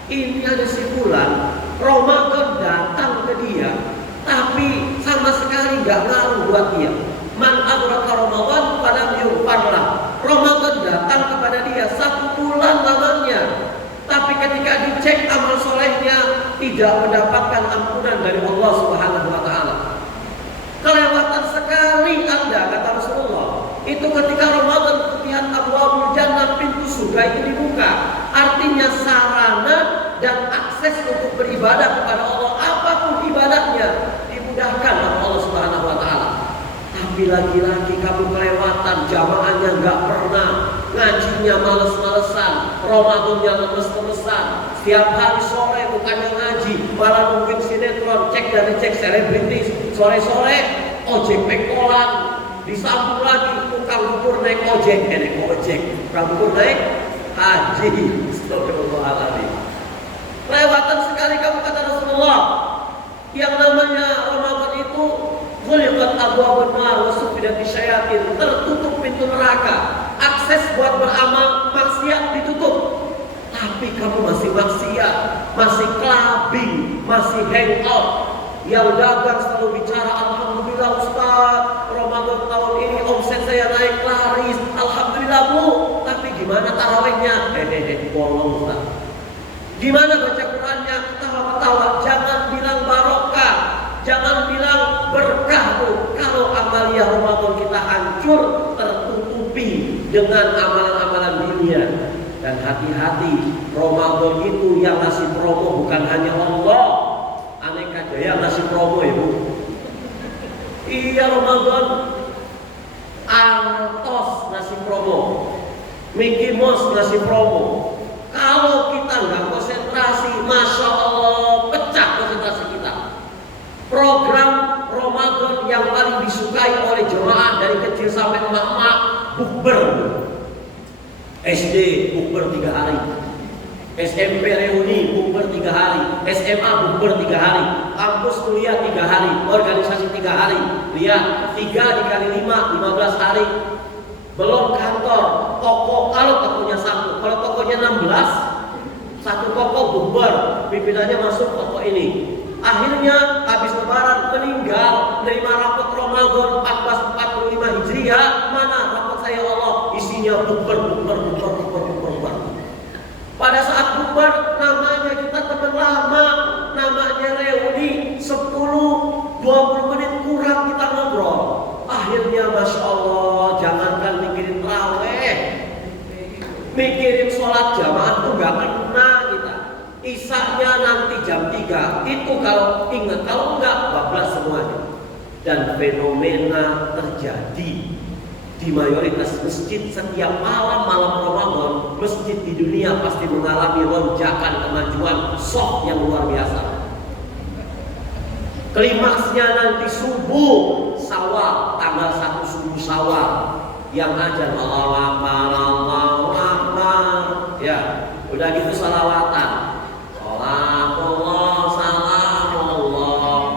Ini ada si fulan, Ramadan datang ke dia, tapi sama sekali nggak ngaruh buat dia. Man adraka Ramadan falam yughfarlah. Ramadan datang kepada dia 1 bulan lamanya, tapi ketika dicek amal solehnya tidak mendapatkan ampunan dari Allah Subhanahu wa taala. Kelewatan sekali Anda, kata Rasulullah. Itu ketika Ramadan lihat abwaabul jannah, pintu surga itu dibuka. Artinya sarana dan akses untuk beribadah kepada Allah, apapun ibadahnya, dimudahkan oleh Allah Subhanahu wa taala. Tapi lagi-lagi kamu kelewatan, jamaahnya nggak pernah, ngajinya males-malesan, Ramadannya lemes-lemesan. Setiap hari sore bukannya ngaji, malah nungguin sinetron, cek dari cek selebritis. Sore-sore ojek pengkolan, disambung lagi tukang bubur naik ojek, naik ojek, tukang bubur naik haji. Astagfirullahaladzim. Kelewatan sekali kamu, kata Rasulullah. Yang namanya Ramadan itu Ghuliqat abwaabun nar wa suffidat syayatin, tertutup pintu neraka, akses buat beramal maksiat ditutup. Tapi kamu masih maksiat, masih clubbing, masih hangout. Yang dagang selalu bicara, alhamdulillah Ustaz, Ramadan tahun ini omset saya naik laris, alhamdulillah Bu. Tapi gimana tarawihnya? Bolong Ustaz. Gimana baca Qurannya? Ketawa-ketawa. Jangan bilang barokah, jangan bilang berkah Bu. Kalau amalia Ramadan kita hancur, tertutupi dengan amalan-amalan dunia. Dan hati-hati, Ramadan itu yang ngasih promo bukan hanya Allah. Aneka Jaya ngasih promo ya Bu. Iya, Ramadan Artos ngasih promo, Mickey Mouse ngasih promo. Kalau kita nggak konsentrasi, Masya Allah, pecah konsentrasi kita. Program Ramadan yang paling disukai oleh jemaah dari kecil sampai emak-emak, bukber. SD bukber 3 hari, SMP reuni bukber 3 hari, SMA bukber 3 hari, kampus kuliah 3 hari, organisasi 3 hari. Lihat, 3 dikali 5, 15 hari. Belum kantor, toko, kalau tokonya 1, kalau tokonya 16, 1 toko bukber, pimpinannya masuk toko ini. Akhirnya habis lebaran meninggal, nerima rapot Ramadan 1445 Hijriah, mana rapot saya Allah? Isinya bukber. Pada saat bukber, namanya kita teman lama, namanya reuni, 10-20 menit kurang kita ngobrol. Akhirnya Masya Allah, jangankan mikirin raweh, mikirin sholat jamaah tuh gak kena kita. Isaknya nanti jam 3, itu kalau ingat, kalau enggak bablas semuanya. Dan fenomena terjadi di mayoritas masjid setiap malam Ramadan. Masjid di dunia pasti mengalami lonjakan kemajuan shock yang luar biasa. Klimaksnya nanti subuh Syawal, tanggal 1 subuh Syawal, yang ajan Allahu Akbar, ya udah gitu salawatan.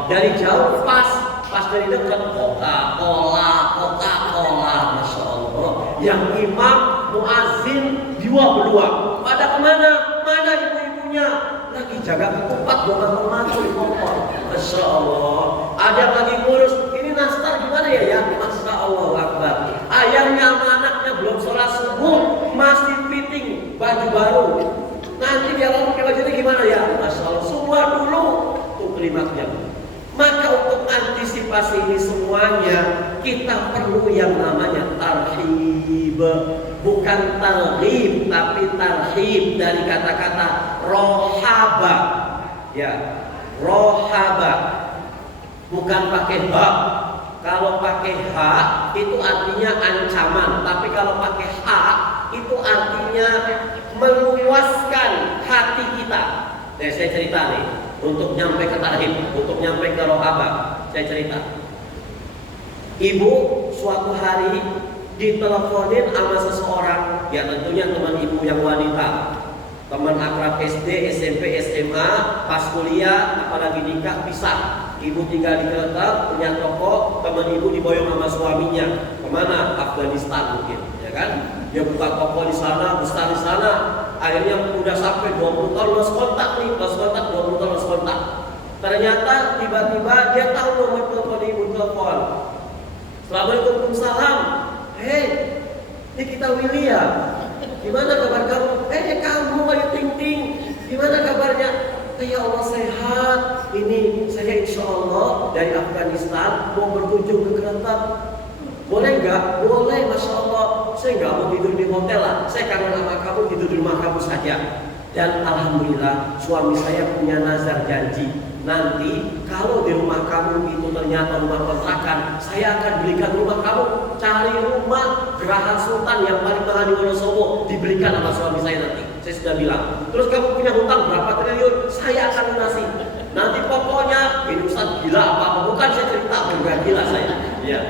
Dari jauh pas dari dekat Coca-Cola, Masya Allah. Yang imam muazin dua berdua. Pada kemana? Mana ibu-ibunya? Lagi jaga ketupat buat mantu di kompor. Masya Allah. Ada yang lagi ngurus. Ini nastar gimana ya? Masya Allah Akbar. Ayahnya sama anaknya belum sholat subuh, masih fitting baju baru. Nanti dia mau pakai bajunya gimana ya? Masya Allah. Semua dulu tuh klimaknya. Maka untuk antisipasi ini semuanya, kita perlu yang namanya tarhib. Bukan tarhib, tapi tarhib dari kata-kata rohaba. Ya, rohaba. Bukan pakai ha. Kalau pakai ha itu artinya ancaman, tapi kalau pakai ha itu artinya meluaskan hati kita. Saya cerita nih. Untuk nyampe ke tarhib, untuk nyampe ke rohaba, saya cerita. Ibu suatu hari diteleponin sama seseorang, ya tentunya teman ibu yang wanita, teman akrab SD, SMP, SMA, pas kuliah, apalagi nikah pisah. Ibu tinggal di Kelenteng, punya toko, teman ibu diboyong sama suaminya. Kemana? Afghanistan mungkin. Ya. ya kan? Dia buka toko di sana, besar di sana. Akhirnya udah sampai 20 tahun lost kontak nih, lost kontak 20 tahun lost kontak. Ternyata tiba-tiba dia tahu nomor telepon ibu telepon. Assalamualaikum, salam. Hei, ini kita Willy ya. Gimana kabar kamu? Kamu Ayu Ting Ting. Gimana kabarnya? Ya Allah sehat. Ini saya insya Allah dari Afghanistan mau berkunjung ke Kelantan. Boleh nggak? Boleh, masya Allah. Saya nggak mau tidur di hotel lah. Saya kangen sama kamu, tidur di rumah kamu saja. Dan alhamdulillah suami saya punya nazar janji. Nanti kalau di rumah kamu itu ternyata rumah kontrakan, saya akan belikan rumah kamu. Cari rumah Geraha Sultan yang paling mahal di Wonosobo, dibelikan sama suami saya nanti. Saya sudah bilang. Terus kamu punya hutang berapa triliun? Saya akan lunasi. Nanti pokoknya ini Ustaz gila apa-apa? Bukan saya cerita, enggak gila saya. Ya.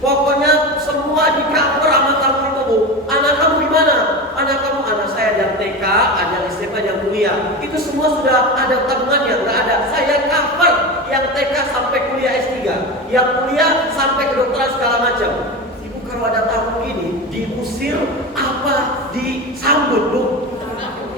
Pokoknya semua di cover sama kamu itu, Bu. Anak kamu gimana? Anak kamu, anak saya ada TK, ada SMA, yang kuliah. Itu semua sudah ada tabungannya, enggak ada. Saya cover yang TK sampai kuliah S3, yang kuliah sampai kedokteran segala macam. Ibu kalau ada tamu ini diusir apa disambut, Bu?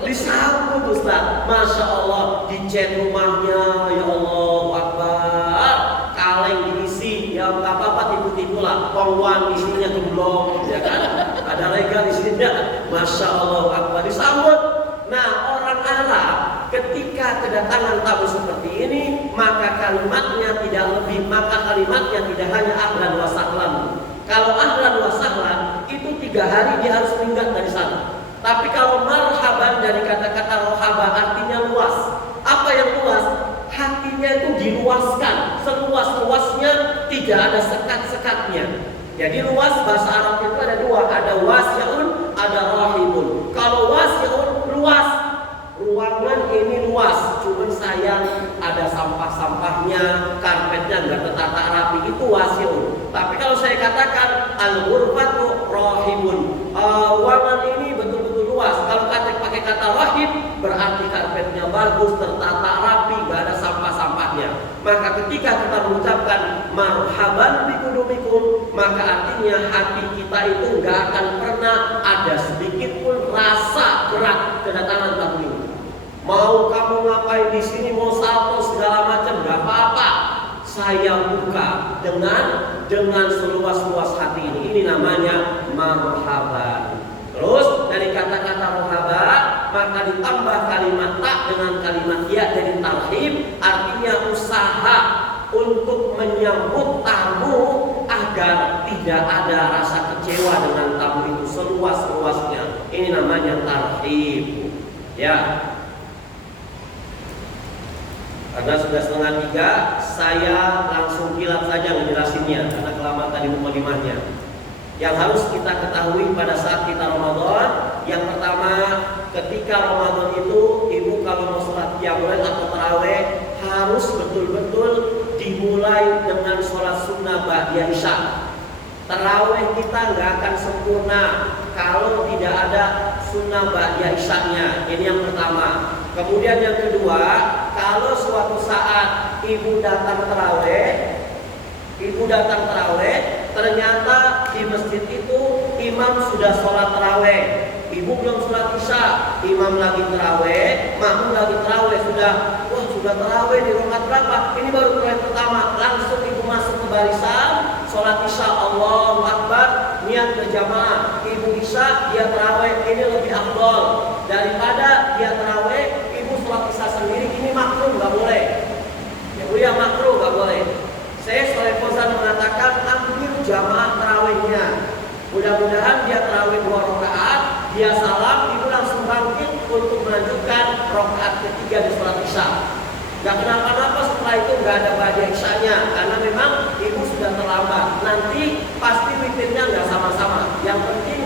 Disambut, Ustaz. Masya Allah, dicet rumahnya, ya Allah Akbar. Kaleng diisi, ya nggak apa-apa, tipu-tipu lah. Pongwan isinya gemblong, ya kan? Ada regal isinya, Masya Allah Akbar, disambut. Nah, orang Arab ketika kedatangan tamu seperti ini, maka kalimatnya tidak hanya ahlan wa sahlan. Kalau ahlan wa sahlan itu 3 hari dia harus minggat dari sana. Tapi kalau marhaban dari kata-kata rohaba artinya luas. Apa yang luas? Hatinya itu diluaskan, seluas-luasnya, tidak ada sekat-sekatnya. Jadi luas bahasa Arab itu ada 2, ada wasi'un, ada rahibun. Kalau wasi'un luas, ruangan ini luas, cuman sayang ada sampah-sampahnya, karpetnya nggak tertata rapi, itu wasi'un. Tapi kalau saya katakan al-ghurfatu rahibun, ruangan ini betul-betul luas. Kalau pakai kata rahib, berarti karpetnya bagus, tertata rapi, nggak ada sampah-sampahnya. Maka ketika kita mengucapkan marhaban bikudumikum, maka artinya hati kita itu nggak akan pernah ada sedikit pun rasa berat kedatangan tamu ini. Mau kamu ngapain di sini, mau salto segala macam, nggak apa-apa. Saya buka dengan seluas-luas hati ini. Ini namanya marhaban. Terus dari kata-kata marhaba, maka ditambah kalimat tak dengan kalimat ya, jadi tarhib, artinya usaha untuk menyambut tamu agar tidak ada rasa kecewa dengan tamu itu seluas-luasnya. Ini namanya tarhib. Ya. Karena sudah 2:30, saya langsung kilat saja ngejelasinnya karena kelamaan tadi mukadimahnya. Yang harus kita ketahui pada saat kita Ramadan, yang pertama, ketika Ramadan itu ibu kalau mau sholat qiyamul lail atau tarawih harus betul-betul dimulai dengan sholat sunnah ba'da isya. Tarawih kita nggak akan sempurna kalau tidak ada sunnah ba'da isyanya. Ini yang pertama. Kemudian yang kedua, kalau suatu saat ibu datang tarawih, ternyata di masjid itu imam sudah sholat tarawih, ibu belum sholat isya, imam lagi tarawih, makmum lagi tarawih, sudah tarawih di rakaat berapa? Ini baru tarawih pertama, langsung ibu masuk ke barisan, sholat isya, Allahu Akbar, niat berjamaah. Ibu isya, dia tarawih, ini lebih afdol daripada dia tarawih, ibu sholat isya sendiri. Ini makruh, nggak boleh. Ya makruh, nggak boleh. Saya Soleh Fauzan mengatakan ambil jamaah tarawihnya. Mudah-mudahan dia tarawih 2 rakaat, dia salam, ibu langsung bangkit untuk melanjutkan rakaat ketiga di sholat isya. Gak kenapa-napa setelah itu nggak ada ba'da isyanya, karena memang ibu sudah terlambat. Nanti pasti witirnya nggak sama-sama. Yang penting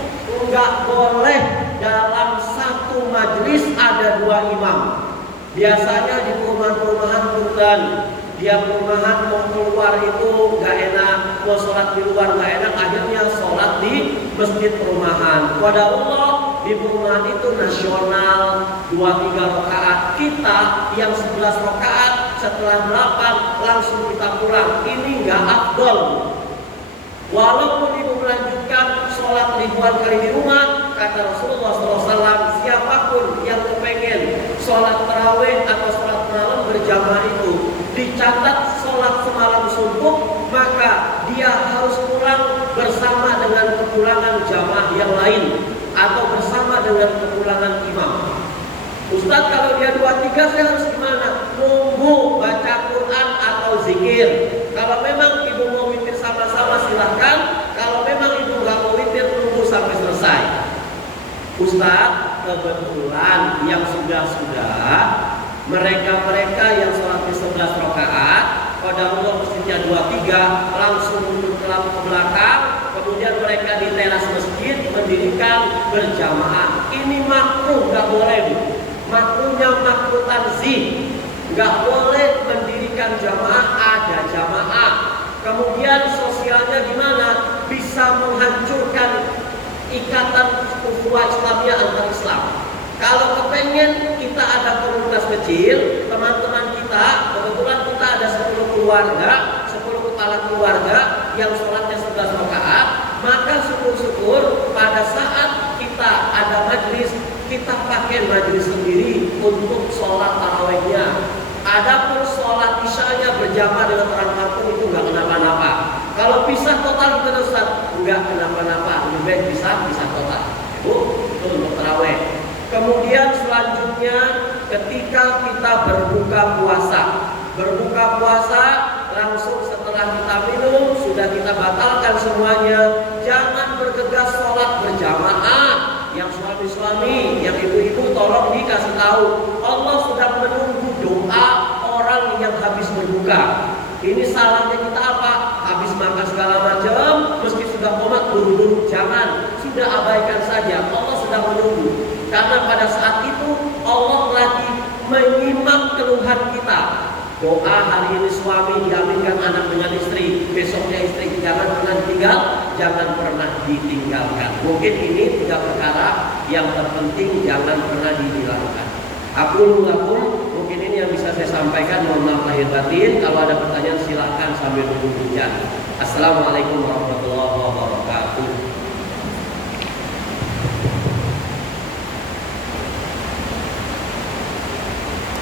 nggak boleh dalam satu majelis ada 2 imam. Biasanya di perumahan-perumahan bukan. Dia perumahan mau keluar itu nggak enak, mau sholat di luar nggak enak, akhirnya sholat di masjid perumahan. Pada Allah di perumahan itu nasional 2-3 rakaat. Kita yang 11 rakaat setelah 8 langsung kita pulang. Ini nggak afdol. Walaupun ibu melanjutkan sholat ribuan ribuan kali di rumah. Kata Rasulullah SAW, siapapun yang kepengen sholat tarawih atau sholat malam berjamaah itu dicatat sholat semalam subuh, maka dia harus pulang bersama dengan kepulangan jamaah yang lain atau bersama dengan kepulangan imam. Ustaz, kalau dia 2-3 saya harus gimana? Nunggu baca Quran atau zikir. Kalau memang ibu mau witir sama-sama silahkan. Kalau memang ibu nggak mau witir, tunggu sampai selesai. Ustaz, kebetulan yang sudah-sudah, mereka yang sholatnya 11 rakaat, qadarullah masjidnya 2-3, langsung duduk ke belakang, kemudian mereka di teras masjid mendirikan berjamaah. Ini makruh, nggak boleh, Bu. Makruhnya makruh tanzih, nggak boleh mendirikan jamaah, ada jamaah. Kemudian sosialnya gimana? Bisa menghancurkan ikatan ukhuwah Islamiyah antar Islam. Kalau kepengen kita ada komunitas kecil, teman-teman kita, kebetulan kita ada 10 keluarga, 10 kepala keluarga yang sholatnya 11 rakaat, maka syukur-syukur pada saat kita ada majlis, kita pakai majlis sendiri untuk sholat tarawihnya. Adapun sholat isyanya berjamaah dengan orang kampung itu nggak kenapa-napa. Kalau pisah total kita Ustaz, nggak kenapa-napa. Lebih baik pisah total. Bu, itu untuk tarawih. Kemudian selanjutnya ketika kita berbuka puasa langsung setelah kita minum sudah kita batalkan semuanya. Jangan bergegas sholat berjamaah. Yang suami-suami, yang ibu-ibu tolong dikasih tahu, Allah sudah menunggu doa orang yang habis berbuka. Ini salahnya kita apa? Habis makan segala macam, meski sudah qomat buru-buru, jangan, sudah abaikan saja. Allah sedang menunggu. Karena pada saat itu Allah lagi menyimak keluhan kita. Doa hari ini suami diaminkan anak dengan istri, besoknya istri jangan pernah ditinggal, jangan pernah ditinggalkan. Mungkin ini 3 perkara yang terpenting jangan pernah dihilangkan. Aku lakum, mungkin ini yang bisa saya sampaikan. Mohon maaf lahir batin. Kalau ada pertanyaan silahkan sambil menunggu hujan. Assalamualaikum warahmatullahi wabarakatuh.